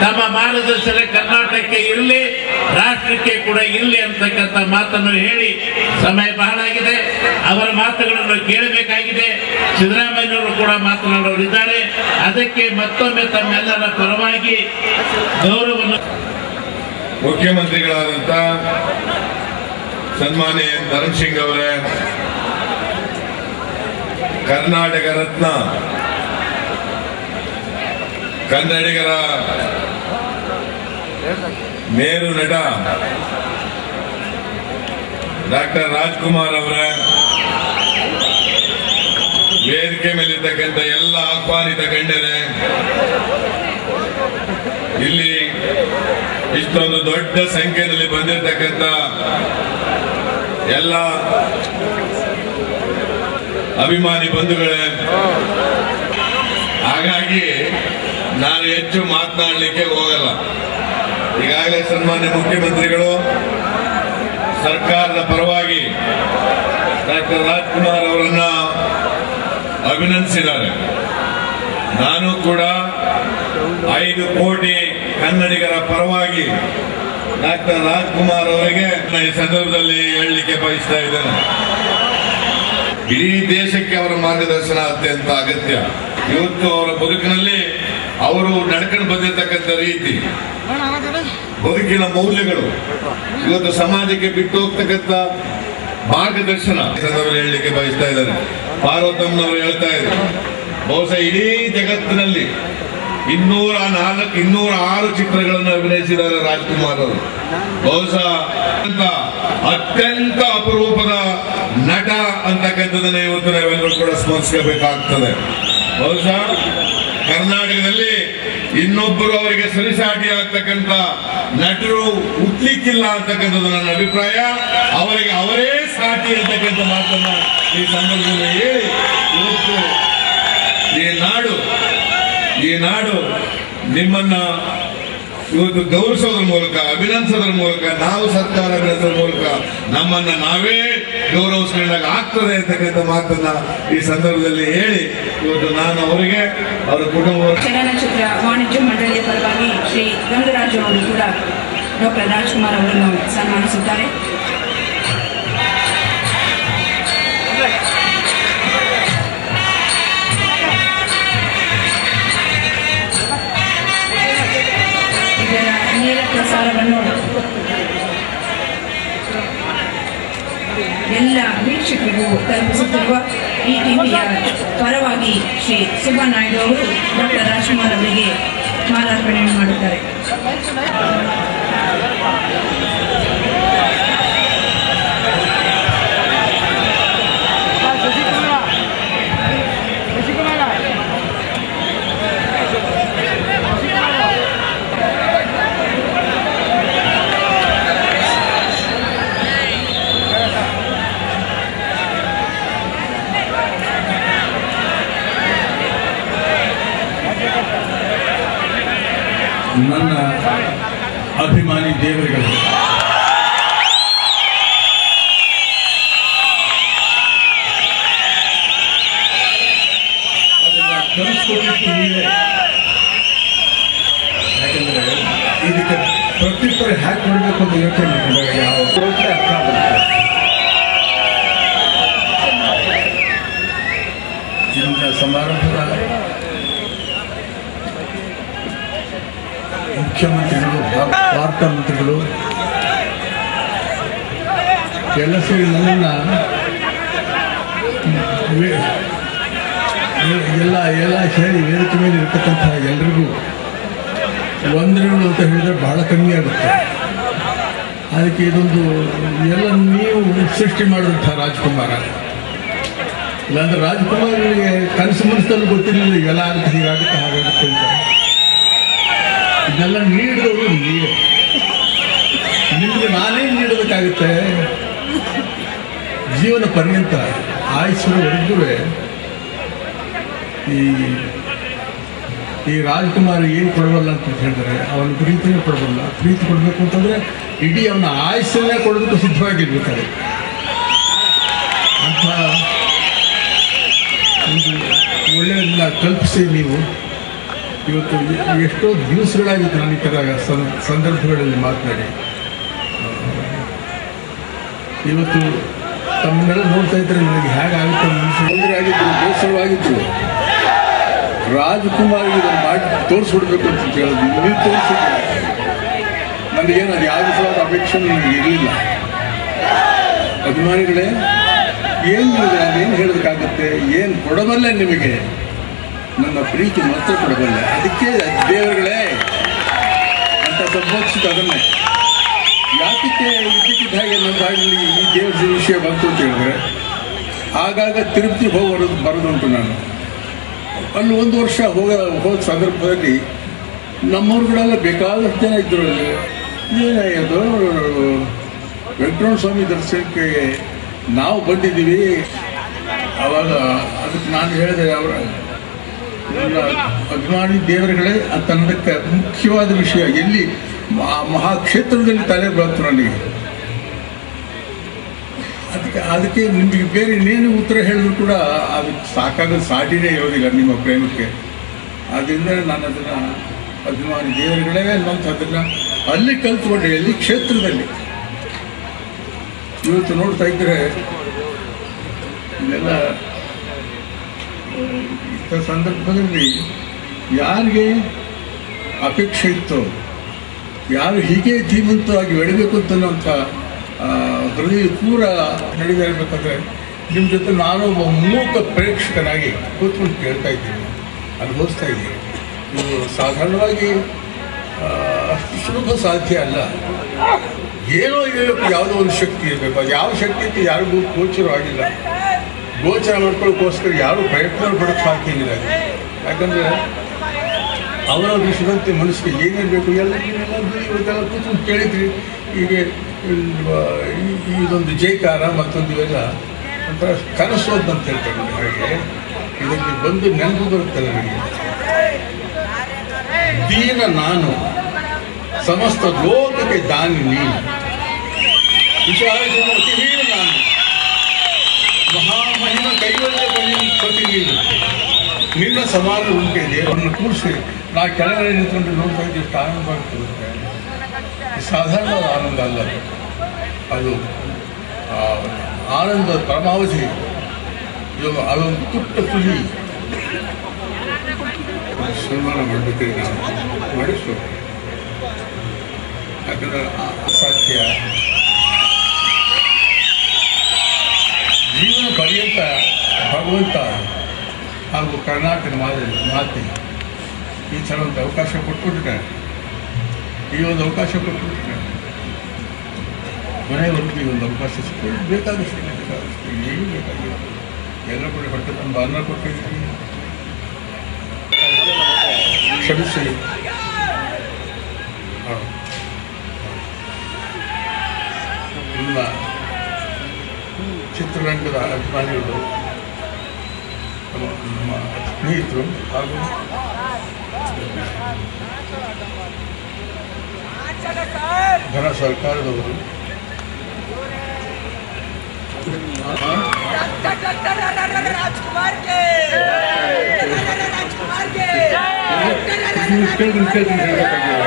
ತಮ್ಮ ಮಾರ್ಗದರ್ಶನ ಕರ್ನಾಟಕಕ್ಕೆ ಇರಲಿ, ರಾಷ್ಟ್ರಕ್ಕೆ ಕೂಡ ಇರಲಿ ಅಂತಕ್ಕಂಥ ಮಾತನ್ನು ಹೇಳಿ ಸಮಯ ಬಹಳ ಆಗಿದೆ. ಅವರ ಮಾತುಗಳನ್ನು ಕೇಳಬೇಕಾಗಿದೆ. ಸಿದ್ದರಾಮಯ್ಯನವರು ಕೂಡ ಮಾತನಾಡೋರಿದ್ದಾರೆ. ಅದಕ್ಕೆ ಮತ್ತೊಮ್ಮೆ ತಮ್ಮೆಲ್ಲರ ಪರವಾಗಿ ಗೌರವವನ್ನು ಮುಖ್ಯಮಂತ್ರಿಗಳಾದಂಥ ಸನ್ಮಾನ್ಯ ಧರ್ಮ್ ಸಿಂಗ್ ಅವರೇ, ಕರ್ನಾಟಕ ರತ್ನ, ಕನ್ನಡಿಗರ ಮೇರು ನಟ ಡಾಕ್ಟರ್ ರಾಜ್ಕುಮಾರ್ ಅವರೇ, ವೇದಿಕೆ ಮೇಲಿರ್ತಕ್ಕಂಥ ಎಲ್ಲ ಆಹ್ವಾನಿತ ಗಣ್ಯರೇ, ಇಲ್ಲಿ ಇಷ್ಟೊಂದು ದೊಡ್ಡ ಸಂಖ್ಯೆಯಲ್ಲಿ ಬಂದಿರತಕ್ಕಂಥ ಎಲ್ಲ ಅಭಿಮಾನಿ ಬಂಧುಗಳೇ, ಹಾಗಾಗಿ ನಾನು ಹೆಚ್ಚು ಮಾತನಾಡಲಿಕ್ಕೆ ಹೋಗಲ್ಲ. ಈಗಾಗಲೇ ಸನ್ಮಾನ್ಯ ಮುಖ್ಯಮಂತ್ರಿಗಳು ಸರ್ಕಾರದ ಪರವಾಗಿ ಡಾಕ್ಟರ್ ರಾಜ್ಕುಮಾರ್ ಅವರನ್ನ ಅಭಿನಂದಿಸಿದ್ದಾರೆ. ನಾನು ಕೂಡ 5 ಕೋಟಿ ಕನ್ನಡಿಗರ ಪರವಾಗಿ ಡಾಕ್ಟರ್ ರಾಜ್ಕುಮಾರ್ ಅವರಿಗೆ ಈ ಸಂದರ್ಭದಲ್ಲಿ ಹೇಳಲಿಕ್ಕೆ ಬಯಸ್ತಾ ಇದ್ದೇನೆ. ಇಡೀ ದೇಶಕ್ಕೆ ಅವರ ಮಾರ್ಗದರ್ಶನ ಅತ್ಯಂತ ಅಗತ್ಯ. ಇವತ್ತು ಅವರ ಬದುಕಿನಲ್ಲಿ ಅವರು ನಡ್ಕೊಂಡು ಬಂದಿರತಕ್ಕಂಥ ರೀತಿ, ಬದುಕಿನ ಮೌಲ್ಯಗಳು, ಇವತ್ತು ಸಮಾಜಕ್ಕೆ ಬಿಟ್ಟು ಹೋಗ್ತಕ್ಕಂಥ ಮಾರ್ಗದರ್ಶನ ಸಂದರ್ಭದಲ್ಲಿ ಹೇಳಲಿಕ್ಕೆ ಬಯಸ್ತಾ ಇದ್ದಾರೆ. ಪಾರ್ವತಮ್ಮನವರು ಹೇಳ್ತಾ ಇದ್ದಾರೆ, ಬಹುಶಃ ಇಡೀ ಜಗತ್ತಿನಲ್ಲಿ 206 ಚಿತ್ರಗಳನ್ನು ಅಭಿನಯಿಸಿದ್ದಾರೆ ರಾಜ್ಕುಮಾರ್ ಅವರು. ಬಹುಶಃ ಅತ್ಯಂತ ಅಪರೂಪದ ನಟ ಅಂತಕ್ಕಂಥದ್ದನ್ನ ಇವತ್ತು ನಾವೆಲ್ಲರೂ ಕೂಡ ಸ್ಮರಿಸಬೇಕಾಗ್ತದೆ. ಬಹುಶಃ ಕರ್ನಾಟಕದಲ್ಲಿ ಇನ್ನೊಬ್ಬರು ಅವರಿಗೆ ಸರಿಸಾಟಿ ಆಗ್ತಕ್ಕಂಥ ನಟರು ಹುಟ್ಲಿಕ್ಕಿಲ್ಲ ಅಂತಕ್ಕಂಥದ್ದು ನನ್ನ ಅಭಿಪ್ರಾಯ. ಅವರಿಗೆ ಅವರೇ ಸಾಟಿ ಅಂತಕ್ಕಂಥ ಮಾತನ್ನ ಈ ಸಂದರ್ಭದಲ್ಲಿ ಹೇಳಿ, ಇವತ್ತು ಈ ನಾಡು ನಿಮ್ಮನ್ನ ಇವತ್ತು ಗೌರವಿಸೋದ್ರ ಮೂಲಕ, ಅಭಿನಂದಿಸೋದ್ರ ಮೂಲಕ, ನಾವು ಸರ್ಕಾರ ಅಭಿನಂದಿಸೋದ್ರ ಮೂಲಕ ನಮ್ಮನ್ನ ನಾವೇ ಗೌರವಿಸ್ಕೊಂಡಾಗ ಆಗ್ತದೆ ಅಂತಕ್ಕಂಥ ಮಾತನ್ನ ಈ ಸಂದರ್ಭದಲ್ಲಿ ಹೇಳಿ, ಇವತ್ತು ನಾನು ಅವರಿಗೆ, ಅವರ ಕುಟುಂಬ ಚಲನಚಿತ್ರ ವಾಣಿಜ್ಯ ಮಂಡಳಿಯ ಪರವಾಗಿ ಶ್ರೀ ಗಂಗರಾಜು ಅವರು ಕೂಡ ಡಾಕ್ಟರ್ ರಾಜ್ಕುಮಾರ್ ಅವರನ್ನು ಸನ್ಮಾನಿಸುತ್ತಾರೆ. ಇದರ ನೇರ ಪ್ರಸಾರವನ್ನು ಎಲ್ಲ ವೀಕ್ಷಕರಿಗೂ ತಲುಪಿಸುತ್ತಿರುವ ಈ ಟಿವಿಯ ಪರವಾಗಿ ಶ್ರೀ ಸುಬ್ಬನಾಯ್ಡು ಅವರು ಡಾಕ್ಟರ್ ರಾಜ್ಕುಮಾರ್ ಅವರಿಗೆ ಮಾಲಾರ್ಪಣೆಯನ್ನು ಮಾಡುತ್ತಾರೆ. ನನ್ನ ಅಭಿಮಾನಿ ದೇವರುಗಳು, ಇದಕ್ಕೆ ಪ್ರತ್ಯುತ್ತರ ಹ್ಯಾಕ್ ಮಾಡಬೇಕು ಅಂತ ಯೋಚನೆ ಮಾಡಿದಾಗ ಯಾವ ಅರ್ಥ ಆಗುತ್ತೆ. ಇಂಥ ಸಮಾರಂಭದ ಮುಖ್ಯಮಂತ್ರಿಗಳು, ವಾರ್ತಾ ಮಂತ್ರಿಗಳು ಎಲ್ಲ ಸೇರಿ ನನ್ನನ್ನು ಎಲ್ಲ ಸೇರಿ ವೇದಿಕೆ ಮೇಲೆ ಇರ್ತಕ್ಕಂಥ ಎಲ್ರಿಗೂ ವಂದನೆಗಳು ಅಂತ ಹೇಳಿದರೆ ಬಹಳ ಕಮ್ಮಿ ಆಗುತ್ತೆ. ಅದಕ್ಕೆ ಇದೊಂದು ಎಲ್ಲ ನೀವು ಸೃಷ್ಟಿ ಮಾಡಿದಂಥ ರಾಜ್ಕುಮಾರ. ಇಲ್ಲಾಂದ್ರೆ ರಾಜ್ಕುಮಾರನಿಗೆ ಕನಸು ಮನಸ್ಸಲ್ಲಿ ಗೊತ್ತಿರಲಿಲ್ಲ ಇವೆಲ್ಲ ಆಗುತ್ತೆ, ಹೀಗಾಗುತ್ತೆ, ಹಾಗಾಗುತ್ತೆ ಅಂತ. ಇದೆಲ್ಲ ನೀಡಿದವರು ನೀವೇ. ನಿಮಗೆ ನಾನೇನು ನೀಡಬೇಕಾಗುತ್ತೆ? ಜೀವನ ಪರ್ಯಂತ ಆಯುಷ್ಯವರೆಗೂ ಈ ರಾಜ್ಕುಮಾರ್ ಏನು ಕೊಡಬಲ್ಲ ಅಂತ ಹೇಳಿದ್ರೆ ಅವನ ಪ್ರೀತಿನೇ ಕೊಡಬಲ್ಲ. ಪ್ರೀತಿ ಕೊಡಬೇಕು ಅಂತಂದರೆ ಇಡೀ ಅವನ ಆಯುಷ್ಯನ್ನೇ ಕೊಡೋದಕ್ಕೂ ಸಿದ್ಧವಾಗಿರ್ಬೇಕಾದ್ರೆ ಅಂಥ ಒಂದು ಒಳ್ಳೆಯದನ್ನ ಕಲ್ಪಿಸಿ ನೀವು ಇವತ್ತು ಎಷ್ಟೋ ದಿವಸಗಳಾಗಿತ್ತು ನಾನು ಈ ಥರ ಸಂದರ್ಭಗಳಲ್ಲಿ ಮಾತನಾಡಿ. ಇವತ್ತು ತಮ್ಮನ್ನೆಲ್ಲ ನೋಡ್ತಾ ಇದ್ರೆ ನನಗೆ ಹೇಗಾಗುತ್ತೆ ತೊಂದರೆ ಆಗಿತ್ತು, ಬೇಸರವಾಗಿತ್ತು. ರಾಜ್ಕುಮಾರ್ಗೆ ಇದನ್ನು ಮಾಡಿ ತೋರಿಸ್ಬಿಡ್ಬೇಕು ಅಂತ ಕೇಳೋದು ನೀವು ತೋರಿಸಿದ್ರೆ ನನಗೇನು ಅದು ಯಾವ ವಿಧವಾದ ಅಪೇಕ್ಷೆ ನನಗೆ ಇರಲಿಲ್ಲ. ಅಭಿಮಾನಿಗಳೇ, ಏನು ನಾನೇನು ಹೇಳೋದಕ್ಕಾಗುತ್ತೆ? ಏನು ಕೊಡಬಲ್ಲೆ ನಿಮಗೆ? ನನ್ನ ಪ್ರೀತಿ ಮಾತ್ರ ಕೊಡಬಲ್ಲೆ. ಅದಕ್ಕೆ ದೇವರುಗಳೇ ಅಂತ ಸಂಬೋಧಿಸಿದ ಅದನ್ನೇ ಯಾತಕ್ಕೆ ಇದ್ದಕ್ಕಿದ್ದ ಹಾಗೆ ನಮ್ಮ ಬಾಗಿಲಿ ಈ ದೇವರ ವಿಷಯ ಬಂತು ಅಂತ ಹೇಳಿದ್ರೆ ಆಗಾಗ ತಿರುಪತಿ ಬರೋದುಂಟು. ನಾನು ಅಲ್ಲಿ 1 ವರ್ಷ ಹೋದ ಸಂದರ್ಭದಲ್ಲಿ ನಮ್ಮವ್ರುಗಳೆಲ್ಲ ಬೇಕಾದಷ್ಟು ಜನ ಇದ್ದರು. ಅಲ್ಲಿ ಏನಾಯ್ತು, ವೆಂಕಟರಮಣ ಸ್ವಾಮಿ ದರ್ಶನಕ್ಕೆ ನಾವು ಬಂದಿದ್ದೀವಿ. ಆವಾಗ ಅದಕ್ಕೆ ನಾನು ಹೇಳಿದೆ, ಅವರ ಅಭಿಮಾನಿ ದೇವರುಗಳೇ ಅಂತ ಅನ್ನೋದಕ್ಕೆ ಮುಖ್ಯವಾದ ವಿಷಯ ಎಲ್ಲಿ ಮಹಾಕ್ಷೇತ್ರದಲ್ಲಿ ತಲೆ ಬಂತು ನನಗೆ. ಅದಕ್ಕೆ ನಿಮಗೆ ಬೇರೆ ಇನ್ನೇನು ಉತ್ತರ ಹೇಳಿದ್ರು ಕೂಡ ಅದಕ್ಕೆ ಸಾಕಾಗೋದು ಸಾಟಿನೇ ಇರೋದಿಲ್ಲ ನಿಮ್ಮ ಪ್ರೇಮಕ್ಕೆ. ಆದ್ದರಿಂದ ನಾನು ಅದನ್ನು ಅಭಿಮಾನಿ ದೇವರುಗಳೇ ಅನ್ನೋಂಥ ಅದನ್ನು ಅಲ್ಲಿ ಕಲ್ತ್ಕೊಂಡೆ, ಎಲ್ಲಿ ಕ್ಷೇತ್ರದಲ್ಲಿ. ಇವತ್ತು ನೋಡ್ತಾ ಇದ್ದರೆ ಇದೆಲ್ಲ ಇಂಥ ಸಂದರ್ಭದಲ್ಲಿ ಯಾರಿಗೆ ಅಪೇಕ್ಷೆ ಇತ್ತು, ಯಾರು ಹೀಗೆ ಧೀಮಂತವಾಗಿ ಬೆಳಿಬೇಕು ಅಂತನ್ನುವಂಥ ಹೃದಯ ಪೂರ ನಡೀತಾ ಇರಬೇಕಾದ್ರೆ ನಿಮ್ಮ ಜೊತೆ ನಾನು ಒಬ್ಬ ಮೂಕ ಪ್ರೇಕ್ಷಕನಾಗಿ ಕೂತ್ಕೊಂಡು ಕೇಳ್ತಾ ಇದ್ದೀನಿ, ಅನುಭವಿಸ್ತಾ ಇದ್ದೀನಿ. ಇದು ಸಾಧಾರಣವಾಗಿ ಅಷ್ಟು ಸುಲಭ ಸಾಧ್ಯ ಅಲ್ಲ. ಏನೋ ಇರಬೇಕು, ಯಾವುದೋ ಒಂದು ಶಕ್ತಿ ಇರಬೇಕು. ಅದು ಯಾವ ಶಕ್ತಿ ಅಂತ ಯಾರಿಗೂ ಗೋಚರವಾಗಿಲ್ಲ. ಗೋಚರ ಮಾಡ್ಕೊಳ್ಳೋಕ್ಕೋಸ್ಕರ ಯಾರೂ ಪ್ರಯತ್ನ ಪಡೋಕ್ಕೆ ಸಾಧ್ಯ ಇಲ್ಲ. ಯಾಕಂದರೆ ಅವರ ವಿಷಯದಂತೆ ಮನಸ್ಸಿಗೆ ಏನಿರಬೇಕು ಎಲ್ಲ ಇವತ್ತೆಲ್ಲ ಕೂತ್ಕೊಂಡು ಕೇಳಿದ್ರಿ. ಹೀಗೆ ಇದೊಂದು ಜೈಕಾರ ಮತ್ತೊಂದು ಇವೆಲ್ಲ ಒಂಥರ ಕನಸು ಅಂತ ಹೇಳ್ತಾರೆ. ಹಾಗೆ ಇದಕ್ಕೆ ಬಂದು ನೆನಪು ಬರುತ್ತಲ್ಲ ನನಗೆ, ದೀನ ನಾನು ಸಮಸ್ತ ಲೋಕಕ್ಕೆ ದಾನಿ ನೀನು, ವಿಚಾರಿಸುವ ಅತಿಹೀನ ನಾನು, ಮಹಾಮಹಿಮ ಕೈವಲ್ಯ ಪ್ರತಿ ನೀನು, ನಿನ್ನ ಸಮಾನ ಉಂಟೆ. ದೇವರನ್ನು ಕೂರಿಸಿ ನಾ ಕೆಳಗಡೆ ನಿಂತ್ಕೊಂಡು ನೋಡ್ತಾ ಇದ್ದೀವಿ, ಎಷ್ಟು ಆನಂದ ಆಗ್ತಿರುತ್ತೆ. ಸಾಧಾರಣವಾದ ಆನಂದ ಅಲ್ಲ ಅದು, ಆನಂದ ಪರಮಾವಧಿ. ಅದೊಂದು ಪುಟ್ಟ ತುಳಿ ಸನ್ಮಾನ ಮಾಡಬೇಕಾದ್ರೆ ನಾವು ಮಾಡಿಸ್ಬೇಕು. ಯಾಕಂದರೆ ಅಸಾಧ್ಯ. ಜೀವನ ಪರ್ಯಂತ ಭಗವಂತ ಹಾಗೂ ಕರ್ನಾಟಕ ಮಾತೆ ಈ ಥರ ಒಂದು ಅವಕಾಶ ಕೊಟ್ಬಿಟ್ಟಿದ್ದಾರೆ. ಈ ಒಂದು ಅವಕಾಶ ಕೊಟ್ಬಿಟ್ಟಿದ್ದಾರೆ. ಮನೆಯವರೆಗೂ ಈ ಒಂದು ಅವಕಾಶ ಸಿಕ್ಕಿದೆ. ಬೇಕಾದಷ್ಟು ಏನು ಬೇಕಾಗಿಲ್ಲ, ಎಲ್ಲ ಕೂಡ ಹೊಟ್ಟೆ ತುಂಬ ಅನ್ನ ಕೊಟ್ಟಿದ್ದೀವಿ. ಕ್ಷಮಿಸಿ. ನಿಮ್ಮ ಚಿತ್ರರಂಗದ ಅಭಿಮಾನಿಗಳು, ನಮ್ಮ ಸ್ನೇಹಿತರು ಹಾಗೂ ಘನ ಸರ್ಕಾರದವರು ಕೇಳ್ತೀನಿ ಹೇಳಬೇಕಾಗಿಲ್ಲ.